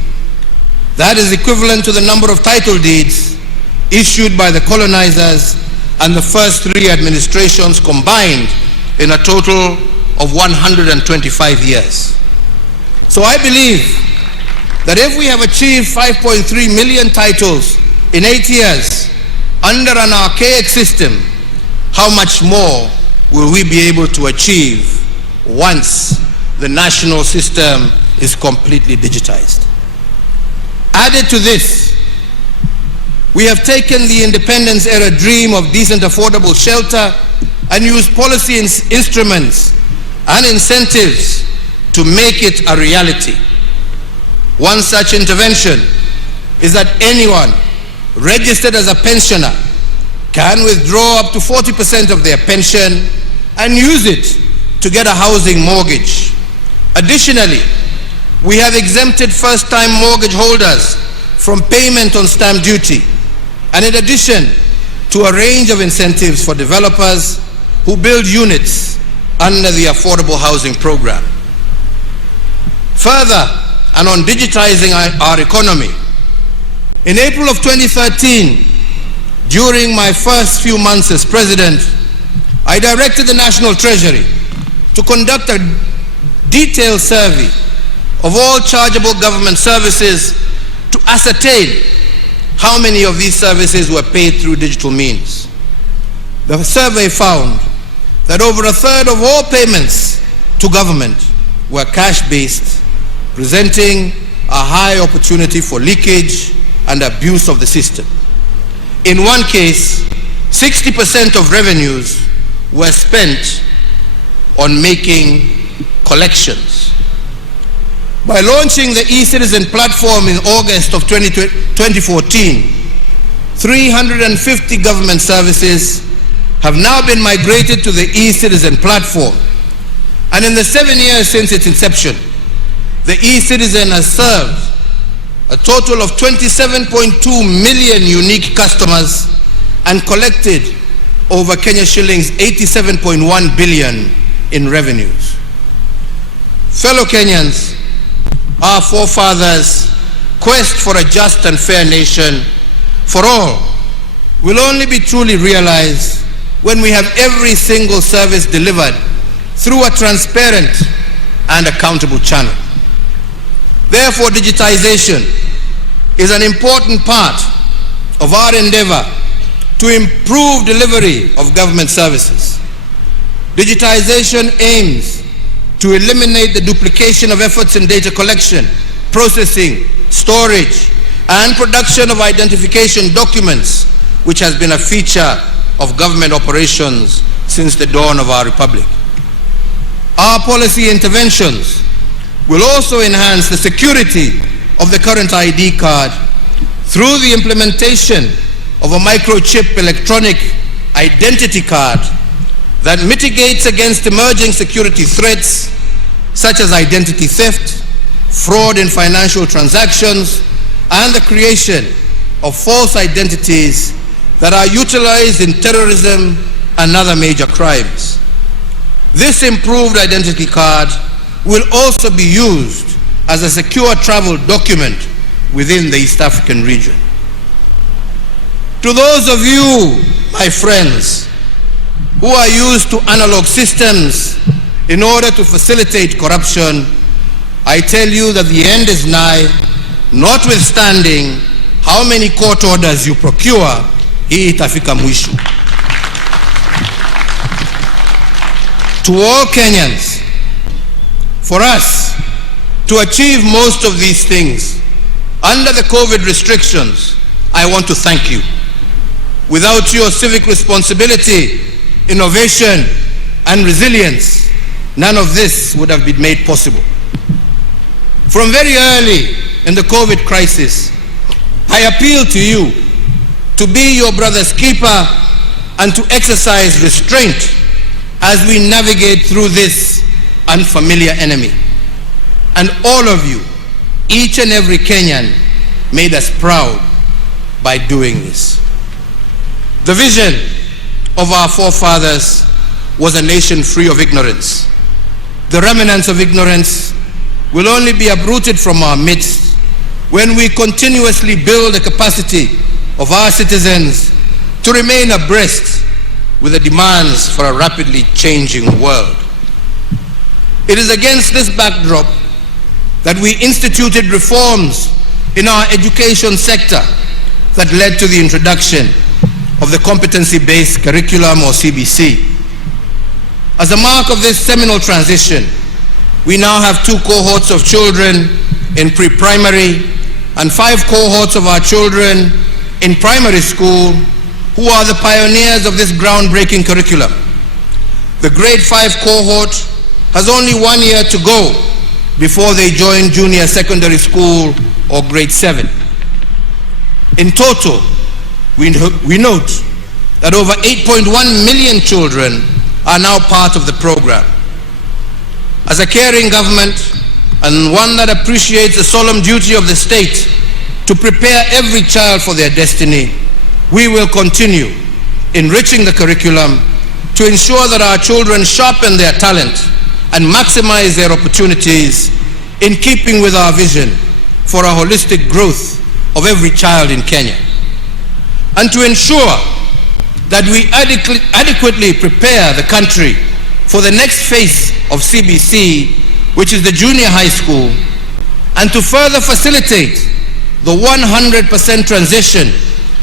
That is equivalent to the number of title deeds issued by the colonizers and the first 3 administrations combined in a total of 125 years. So I believe that if we have achieved 5.3 million titles in 8 years under an archaic system, how much more will we be able to achieve once the national system is completely digitized? Added to this, we have taken the independence era dream of decent, affordable shelter and used policy instruments and incentives to make it a reality. One such intervention is that anyone registered as a pensioner can withdraw up to 40% of their pension and use it to get a housing mortgage. Additionally, we have exempted first-time mortgage holders from payment on stamp duty, and in addition to a range of incentives for developers who build units under the Affordable Housing Program. Further, and on digitizing our economy, in April of 2013, during my first few months as president, I directed the National Treasury to conduct a detailed survey of all chargeable government services to ascertain how many of these services were paid through digital means. The survey found that over 1/3 of all payments to government were cash-based, presenting a high opportunity for leakage and abuse of the system. In one case, 60% of revenues were spent on making collections. By launching the e-Citizen platform in August of 2014, 350 government services have now been migrated to the e-Citizen platform. And in the 7 years since its inception, the e-Citizen has served a total of 27.2 million unique customers and collected over Kenya shillings 87.1 billion in revenues. Fellow Kenyans, our forefathers' quest for a just and fair nation for all will only be truly realized when we have every single service delivered through a transparent and accountable channel. Therefore, digitization is an important part of our endeavor to improve delivery of government services. Digitization aims to eliminate the duplication of efforts in data collection, processing, storage, and production of identification documents, which has been a feature of government operations since the dawn of our republic. Our policy interventions will also enhance the security of the current ID card through the implementation of a microchip electronic identity card that mitigates against emerging security threats such as identity theft, fraud in financial transactions, and the creation of false identities that are utilized in terrorism and other major crimes. This improved identity card will also be used as a secure travel document within the East African region. To those of you, my friends, who are used to analog systems in order to facilitate corruption, I tell you that the end is nigh, notwithstanding how many court orders you procure, hii itafika mwisho. To all Kenyans, for us to achieve most of these things under the COVID restrictions, I want to thank you. Without your civic responsibility, innovation, and resilience, none of this would have been made possible. From very early in the COVID crisis, I appeal to you to be your brother's keeper and to exercise restraint as we navigate through this unfamiliar enemy. And all of you, each and every Kenyan, made us proud by doing this. The vision of our forefathers was a nation free of ignorance. The remnants of ignorance will only be uprooted from our midst when we continuously build the capacity of our citizens to remain abreast with the demands for a rapidly changing world. It is against this backdrop that we instituted reforms in our education sector that led to the introduction of the Competency-Based Curriculum, or CBC. As a mark of this seminal transition, we now have 2 cohorts of children in pre-primary and 5 cohorts of our children in primary school who are the pioneers of this groundbreaking curriculum. The grade 5 cohort has only 1 year to go before they join junior secondary school or grade 7. In total, we note that over 8.1 million children are now part of the program. As a caring government and one that appreciates the solemn duty of the state to prepare every child for their destiny, we will continue enriching the curriculum to ensure that our children sharpen their talent and maximize their opportunities in keeping with our vision for a holistic growth of every child in Kenya. And to ensure that we adequately prepare the country for the next phase of CBC, which is the junior high school, and to further facilitate the 100% transition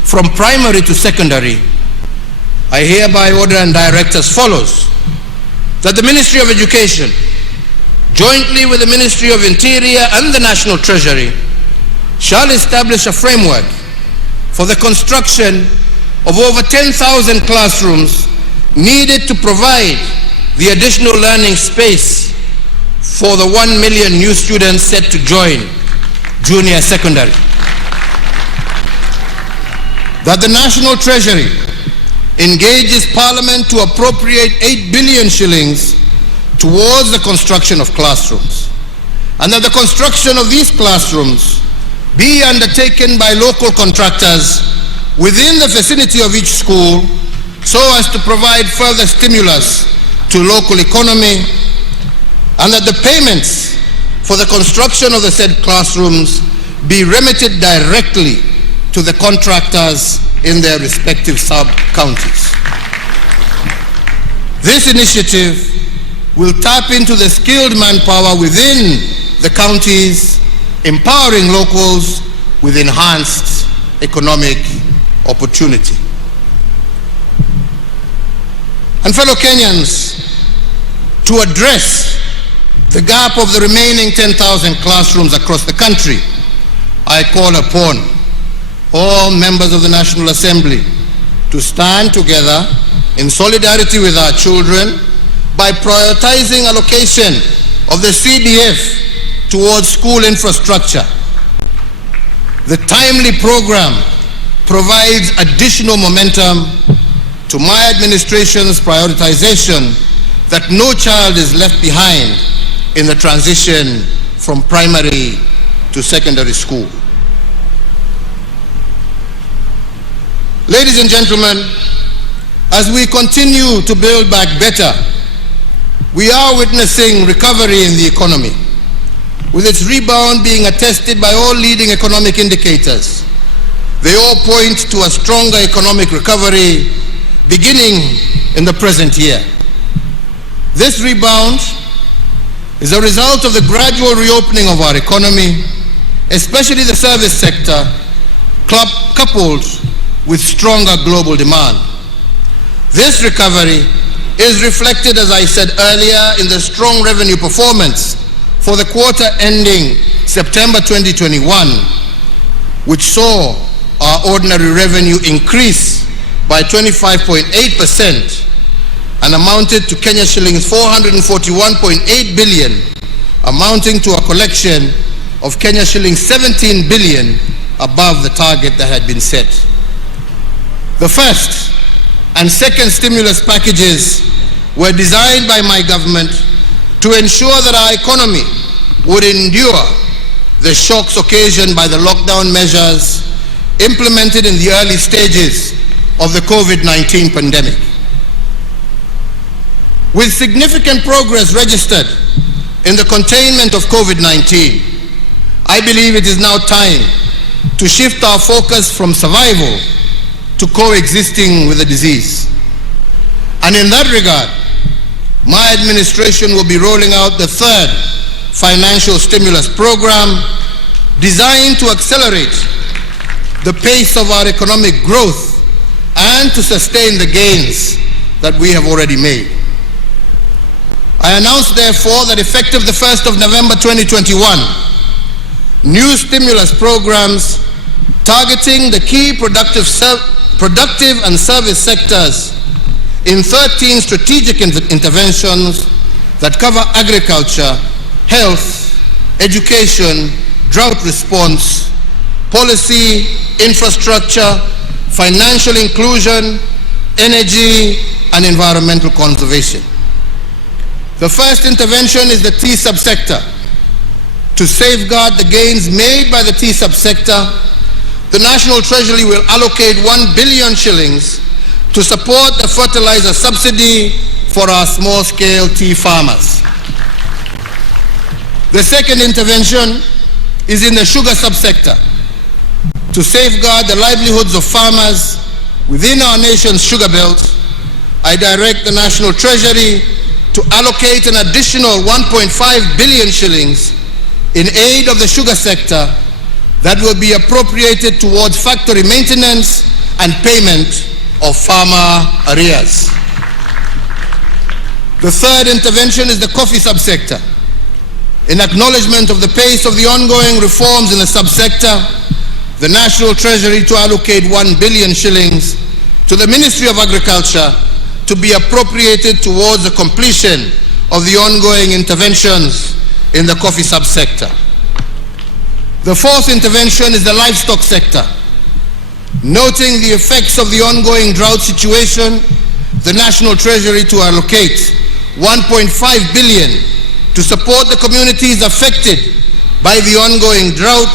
from primary to secondary, I hereby order and direct as follows: that the Ministry of Education, jointly with the Ministry of Interior and the National Treasury, shall establish a framework for the construction of over 10,000 classrooms needed to provide the additional learning space for the 1 million new students set to join junior secondary. That the National Treasury engages Parliament to appropriate 8 billion shillings towards the construction of classrooms, and that the construction of these classrooms be undertaken by local contractors within the vicinity of each school so as to provide further stimulus to local economy, and that the payments for the construction of the said classrooms be remitted directly to the contractors in their respective sub-counties. This initiative will tap into the skilled manpower within the counties, empowering locals with enhanced economic opportunity. And fellow Kenyans, to address the gap of the remaining 10,000 classrooms across the country, I call upon all members of the National Assembly to stand together in solidarity with our children by prioritizing allocation of the CDF towards school infrastructure. The timely program provides additional momentum to my administration's prioritization that no child is left behind in the transition from primary to secondary school. Ladies and gentlemen, as we continue to build back better, we are witnessing recovery in the economy, with its rebound being attested by all leading economic indicators. They all point to a stronger economic recovery beginning in the present year. This rebound is a result of the gradual reopening of our economy, especially the service sector, coupled with stronger global demand. This recovery is reflected, as I said earlier, in the strong revenue performance for the quarter ending September 2021, which saw our ordinary revenue increase by 25.8% and amounted to Kenya shillings 441.8 billion, amounting to a collection of Kenya shillings 17 billion above the target that had been set. The first and second stimulus packages were designed by my government to ensure that our economy would endure the shocks occasioned by the lockdown measures implemented in the early stages of the COVID-19 pandemic. With significant progress registered in the containment of COVID-19, I believe it is now time to shift our focus from survival to coexisting with the disease. And in that regard, my administration will be rolling out the third financial stimulus program designed to accelerate the pace of our economic growth and to sustain the gains that we have already made. I announce, therefore, that effective the 1st of November 2021, new stimulus programs targeting the key productive and service sectors in 13 strategic interventions that cover agriculture, health, education, drought response, policy, infrastructure, financial inclusion, energy, and environmental conservation. The first intervention is the tea subsector. To safeguard the gains made by the tea subsector, the National Treasury will allocate 1 billion shillings to support the fertilizer subsidy for our small-scale tea farmers. The second intervention is in the sugar subsector. To safeguard the livelihoods of farmers within our nation's sugar belt, I direct the National Treasury to allocate an additional 1.5 billion shillings in aid of the sugar sector that will be appropriated towards factory maintenance and payment of farmer arrears. The third intervention is the coffee subsector. In acknowledgement of the pace of the ongoing reforms in the subsector, the National Treasury to allocate 1 billion shillings to the Ministry of Agriculture to be appropriated towards the completion of the ongoing interventions in the coffee subsector. The fourth intervention is the livestock sector. Noting the effects of the ongoing drought situation, the National Treasury to allocate 1.5 billion to support the communities affected by the ongoing drought,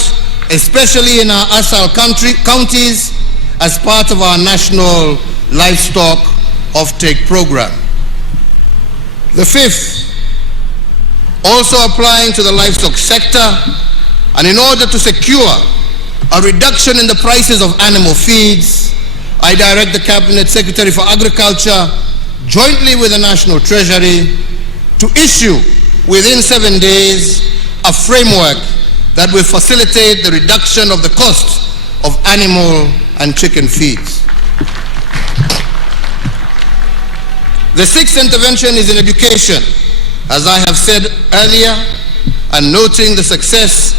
especially in our ASAL counties, as part of our national livestock offtake program. The fifth, also applying to the livestock sector, and in order to secure a reduction in the prices of animal feeds, I direct the Cabinet Secretary for Agriculture, jointly with the National Treasury, to issue within 7 days a framework that will facilitate the reduction of the cost of animal and chicken feeds. The sixth intervention is in education. As I have said earlier, and noting the success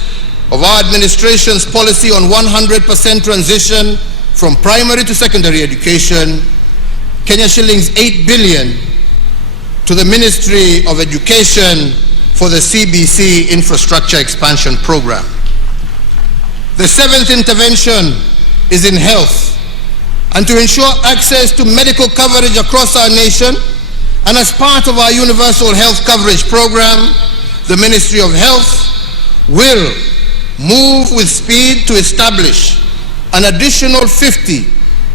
of our administration's policy on 100% transition from primary to secondary education, Kenya shillings 8 billion to the Ministry of Education for the CBC Infrastructure Expansion Program. The seventh intervention is in health, and to ensure access to medical coverage across our nation, and as part of our universal health coverage program, the Ministry of Health will move with speed to establish an additional 50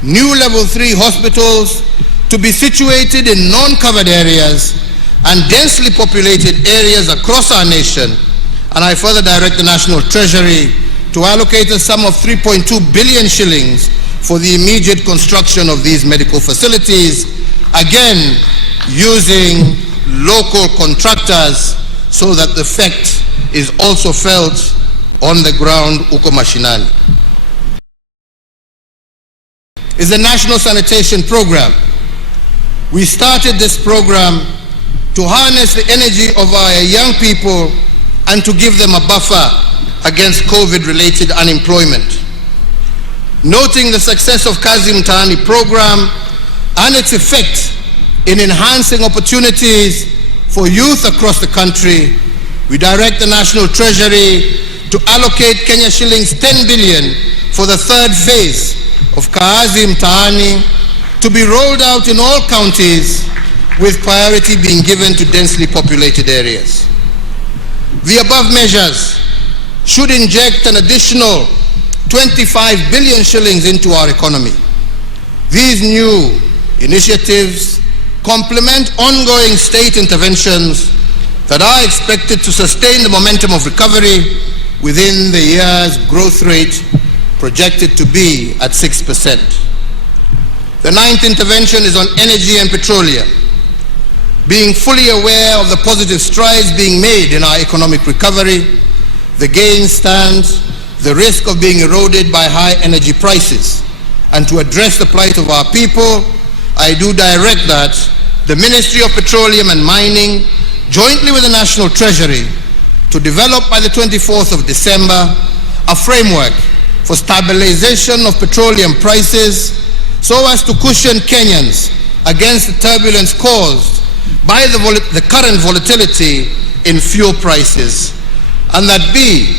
new level 3 hospitals to be situated in non-covered areas and densely populated areas across our nation. And I further direct the National Treasury to allocate a sum of 3.2 billion shillings for the immediate construction of these medical facilities, again using local contractors so that the effect is also felt on the ground uko mashinani. Is the National Sanitation Program. We started this program to harness the energy of our young people and to give them a buffer against COVID-related unemployment. Noting the success of Kazi Mtaani program and its effect in enhancing opportunities for youth across the country, we direct the National Treasury to allocate Kenya shillings 10 billion for the third phase of Kazi Mtaani to be rolled out in all counties, with priority being given to densely populated areas. The above measures should inject an additional 25 billion shillings into our economy. These new initiatives complement ongoing state interventions that are expected to sustain the momentum of recovery within the year's growth rate projected to be at 6%. The ninth intervention is on energy and petroleum. Being fully aware of the positive strides being made in our economic recovery, the gain stands the risk of being eroded by high energy prices. And to address the plight of our people, I do direct that the Ministry of Petroleum and Mining, jointly with the National Treasury, to develop by the 24th of December a framework for stabilization of petroleum prices so as to cushion Kenyans against the turbulence caused by the current volatility in fuel prices, and that B,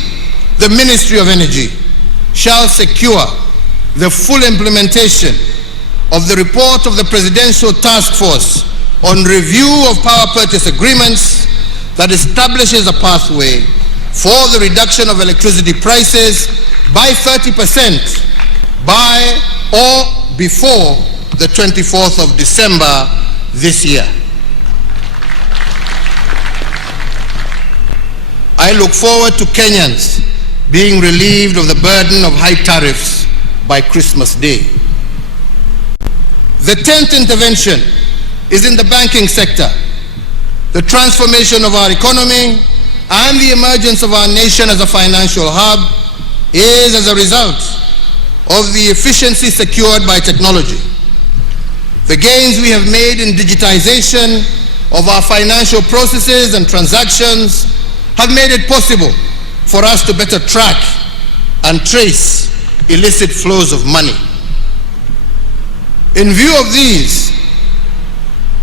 the Ministry of Energy shall secure the full implementation of the report of the Presidential Task Force on review of power purchase agreements that establishes a pathway for the reduction of electricity prices by 30% by or before the 24th of December this year. I look forward to Kenyans being relieved of the burden of high tariffs by Christmas Day. The 10th intervention is in the banking sector. The transformation of our economy and the emergence of our nation as a financial hub is as a result of the efficiency secured by technology. The gains we have made in digitization of our financial processes and transactions have made it possible for us to better track and trace illicit flows of money. In view of these,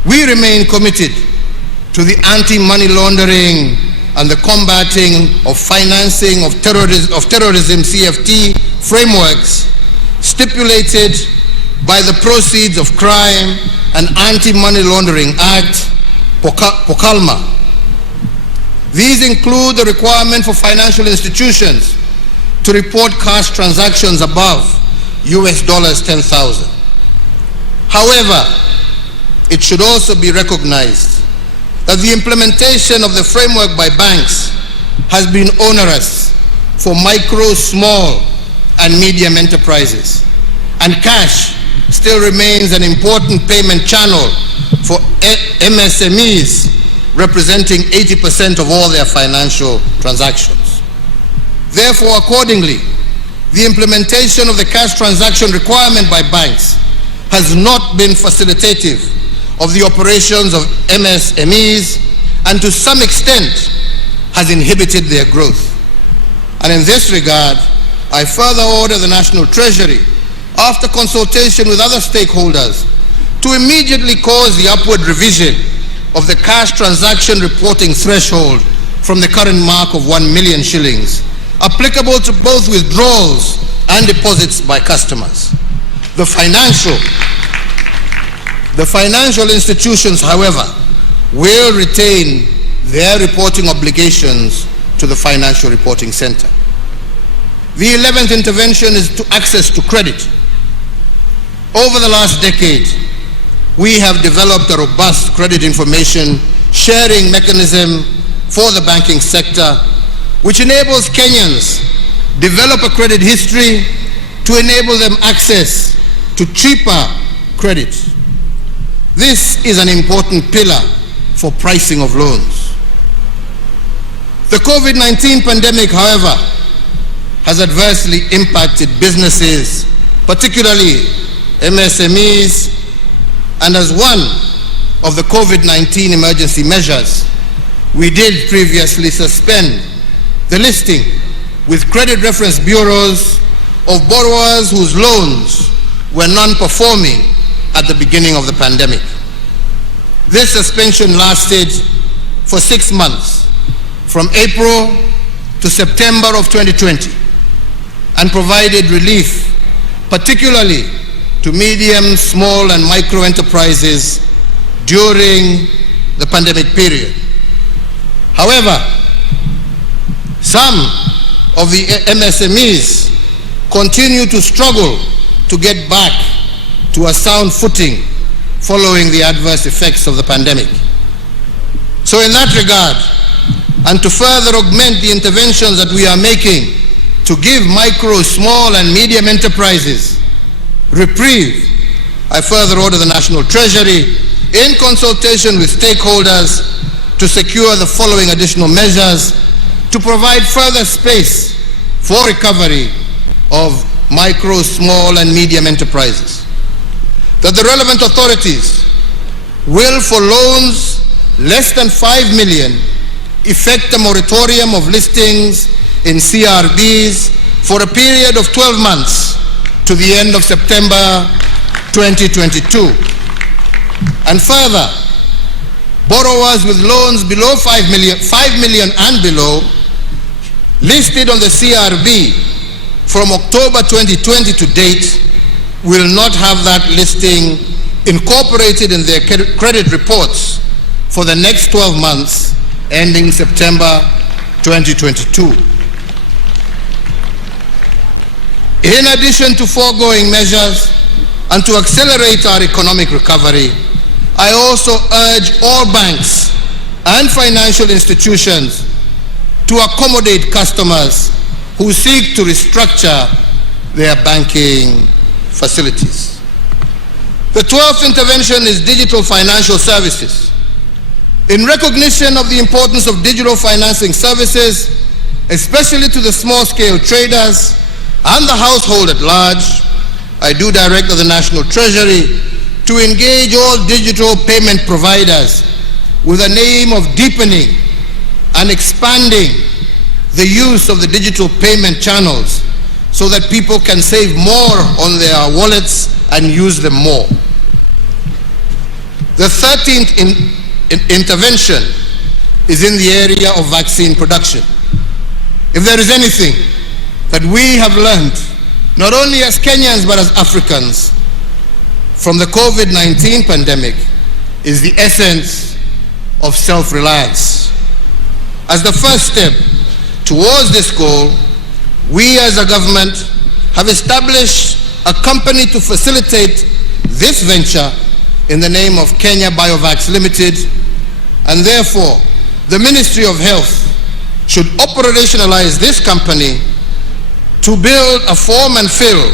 we remain committed to the anti-money laundering and the combating of financing of terrorism CFT frameworks stipulated by the Proceeds of Crime and Anti-Money Laundering Act, POCALMA. These include the requirement for financial institutions to report cash transactions above $10,000. However, it should also be recognized that the implementation of the framework by banks has been onerous for micro, small, and medium enterprises, and cash still remains an important payment channel for MSMEs, representing 80% of all their financial transactions. Therefore, accordingly, the implementation of the cash transaction requirement by banks has not been facilitative of the operations of MSMEs and to some extent has inhibited their growth. And in this regard, I further order the National Treasury, after consultation with other stakeholders, to immediately cause the upward revision of the cash transaction reporting threshold from the current mark of 1 million shillings, applicable to both withdrawals and deposits by customers. The financial institutions, however, will retain their reporting obligations to the Financial Reporting Center. The 11th intervention is to access to credit. Over the last decade, we have developed a robust credit information sharing mechanism for the banking sector, which enables Kenyans develop a credit history to enable them access to cheaper credit. This is an important pillar for pricing of loans. The COVID-19 pandemic, however, has adversely impacted businesses, particularly MSMEs, and as one of the COVID-19 emergency measures, we did previously suspend the listing with credit reference bureaus of borrowers whose loans were non-performing at the beginning of the pandemic. This suspension lasted for 6 months, from April to September of 2020, and provided relief, particularly to medium, small, and micro enterprises during the pandemic period. However, some of the MSMEs continue to struggle to get back to a sound footing following the adverse effects of the pandemic. So in that regard, and to further augment the interventions that we are making to give micro, small, and medium enterprises reprieve, I further order the National Treasury, in consultation with stakeholders, to secure the following additional measures to provide further space for recovery of micro, small, and medium enterprises. That the relevant authorities will, for loans less than 5 million, effect a moratorium of listings in CRBs for a period of 12 months to the end of September 2022. And further, borrowers with loans below 5 million and below, listed on the CRB from October 2020 to date, will not have that listing incorporated in their credit reports for the next 12 months ending September 2022. In addition to foregoing measures and to accelerate our economic recovery, I also urge all banks and financial institutions to accommodate customers who seek to restructure their banking facilities. The 12th intervention is digital financial services. In recognition of the importance of digital financing services, especially to the small-scale traders and the household at large, I do direct the National Treasury to engage all digital payment providers with the aim of deepening and expanding the use of the digital payment channels so that people can save more on their wallets and use them more. The 13th intervention is in the area of vaccine production. If there is anything that we have learned, not only as Kenyans but as Africans, from the COVID-19 pandemic, is the essence of self-reliance. As the first step towards this goal, we as a government have established a company to facilitate this venture in the name of Kenya Biovax Limited, and therefore the Ministry of Health should operationalize this company to build a form and fill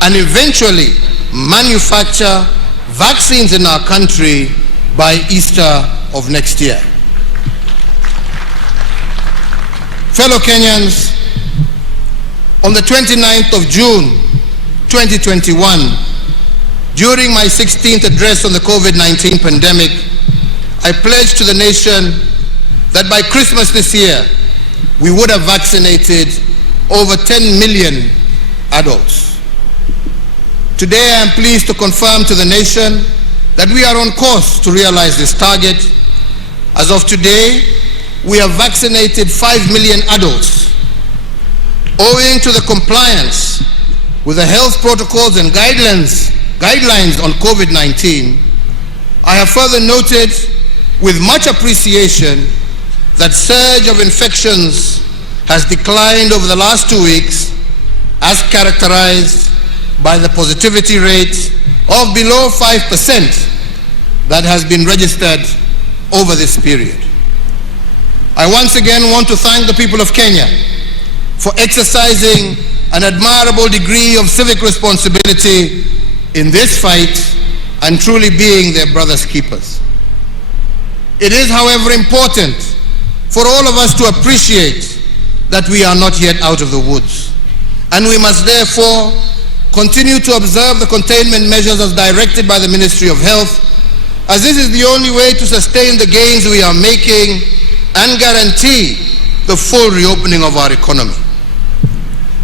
and eventually manufacture vaccines in our country by Easter of next year. Fellow Kenyans, on the 29th of June 2021, during my 16th address on the COVID-19 pandemic, I pledged to the nation that by Christmas this year, we would have vaccinated over 10 million adults. Today, I am pleased to confirm to the nation that we are on course to realize this target. As of today, we have vaccinated 5 million adults. Owing to the compliance with the health protocols and guidelines on COVID-19, I have further noted with much appreciation that surge of infections has declined over the last 2 weeks, as characterized by the positivity rate of below 5% that has been registered over this period. I once again want to thank the people of Kenya for exercising an admirable degree of civic responsibility in this fight and truly being their brother's keepers. It is, however, important for all of us to appreciate that we are not yet out of the woods, and we must therefore continue to observe the containment measures as directed by the Ministry of Health, as this is the only way to sustain the gains we are making and guarantee the full reopening of our economy.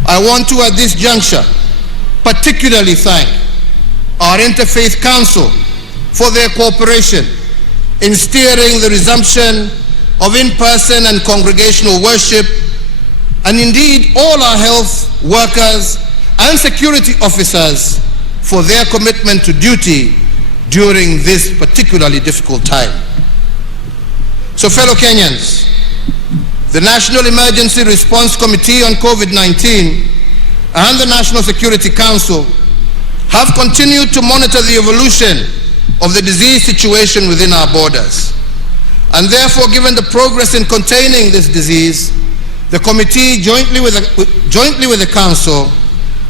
I want to, at this juncture, particularly thank our Interfaith Council for their cooperation in steering the resumption of in-person and congregational worship, and indeed all our health workers and security officers for their commitment to duty during this particularly difficult time. So, fellow Kenyans, the National Emergency Response Committee on COVID-19 and the National Security Council have continued to monitor the evolution of the disease situation within our borders. And therefore, given the progress in containing this disease, the committee, jointly with the Council,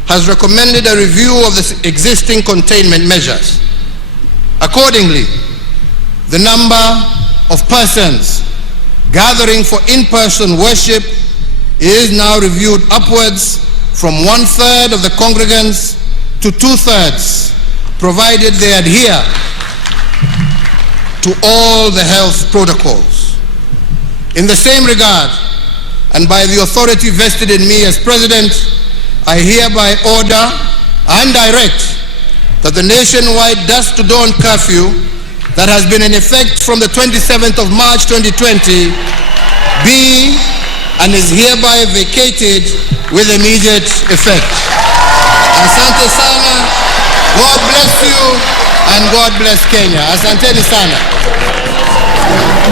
has recommended a review of the existing containment measures. Accordingly, the number of persons gathering for in-person worship is now reviewed upwards from 1/3 of the congregants to 2/3, provided they adhere to all the health protocols. In the same regard, and by the authority vested in me as President, I hereby order and direct that the nationwide dusk to dawn curfew that has been in effect from the 27th of March 2020 be and is hereby vacated with immediate effect. Asante sana, God bless you and God bless Kenya. Asanteni sana.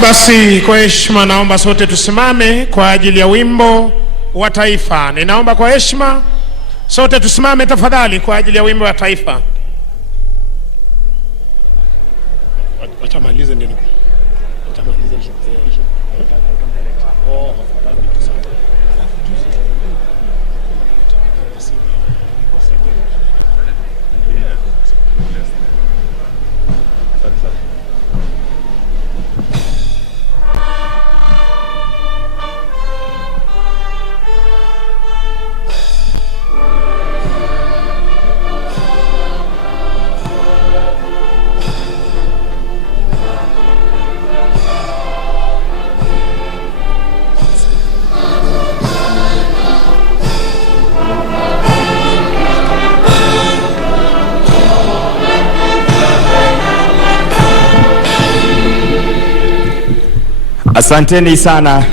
Basi kwa heshima naomba sote tusimame kwa ajili ya wimbo wa taifa. Ninaomba kwa heshima sote tusimame tafadhali kwa ajili ya wimbo wa taifa. Watamalize ndio. Watamalize ndio. Asanteni sana.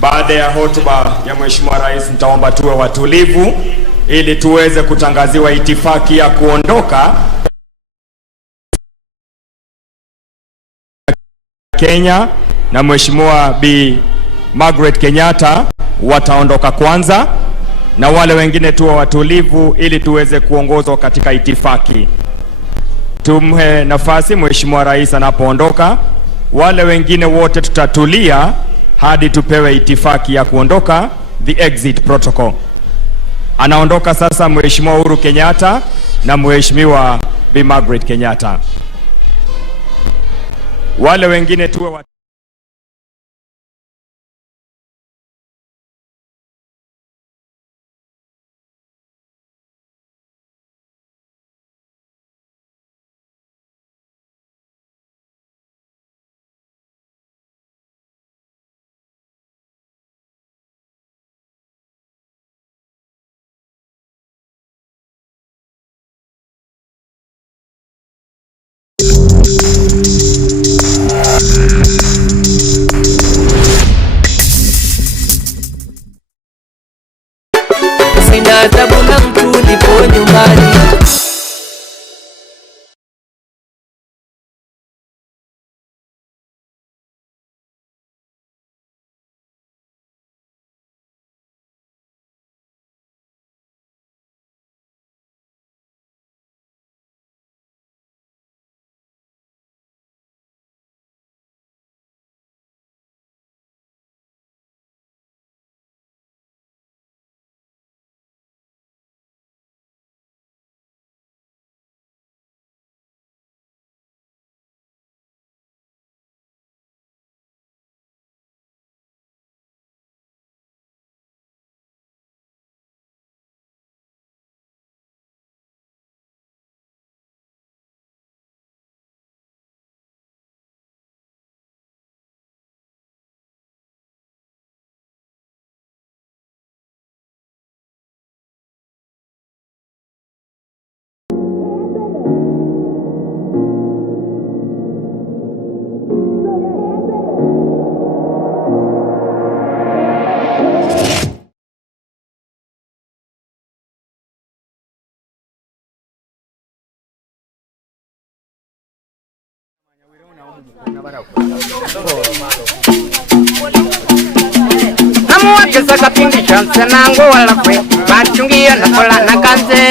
Baada ya hotuba ya Mheshimiwa Rais, nitaomba tuwe watulivu ili tuweze kutangaziwa itifaki ya kuondoka Kenya na Mheshimiwa Bi Margaret Kenyatta wataondoka kwanza, na wale wengine tuwe watulivu ili tuweze kuongozwa katika itifaki. Tumhe nafasi Mheshimiwa Rais anapoondoka. Wale wengine wote tutatulia hadi tupewe itifaki ya kuondoka, the exit protocol. Anaondoka sasa Mheshimiwa Uhuru Kenyatta na Mheshimiwa Bi Margaret Kenyatta. Wale wengine tuwe sina adhabu na mtu nipo nyumbani. Namuwakeza kapindi chonse nangu wala kwe machungiyo nakola nakanze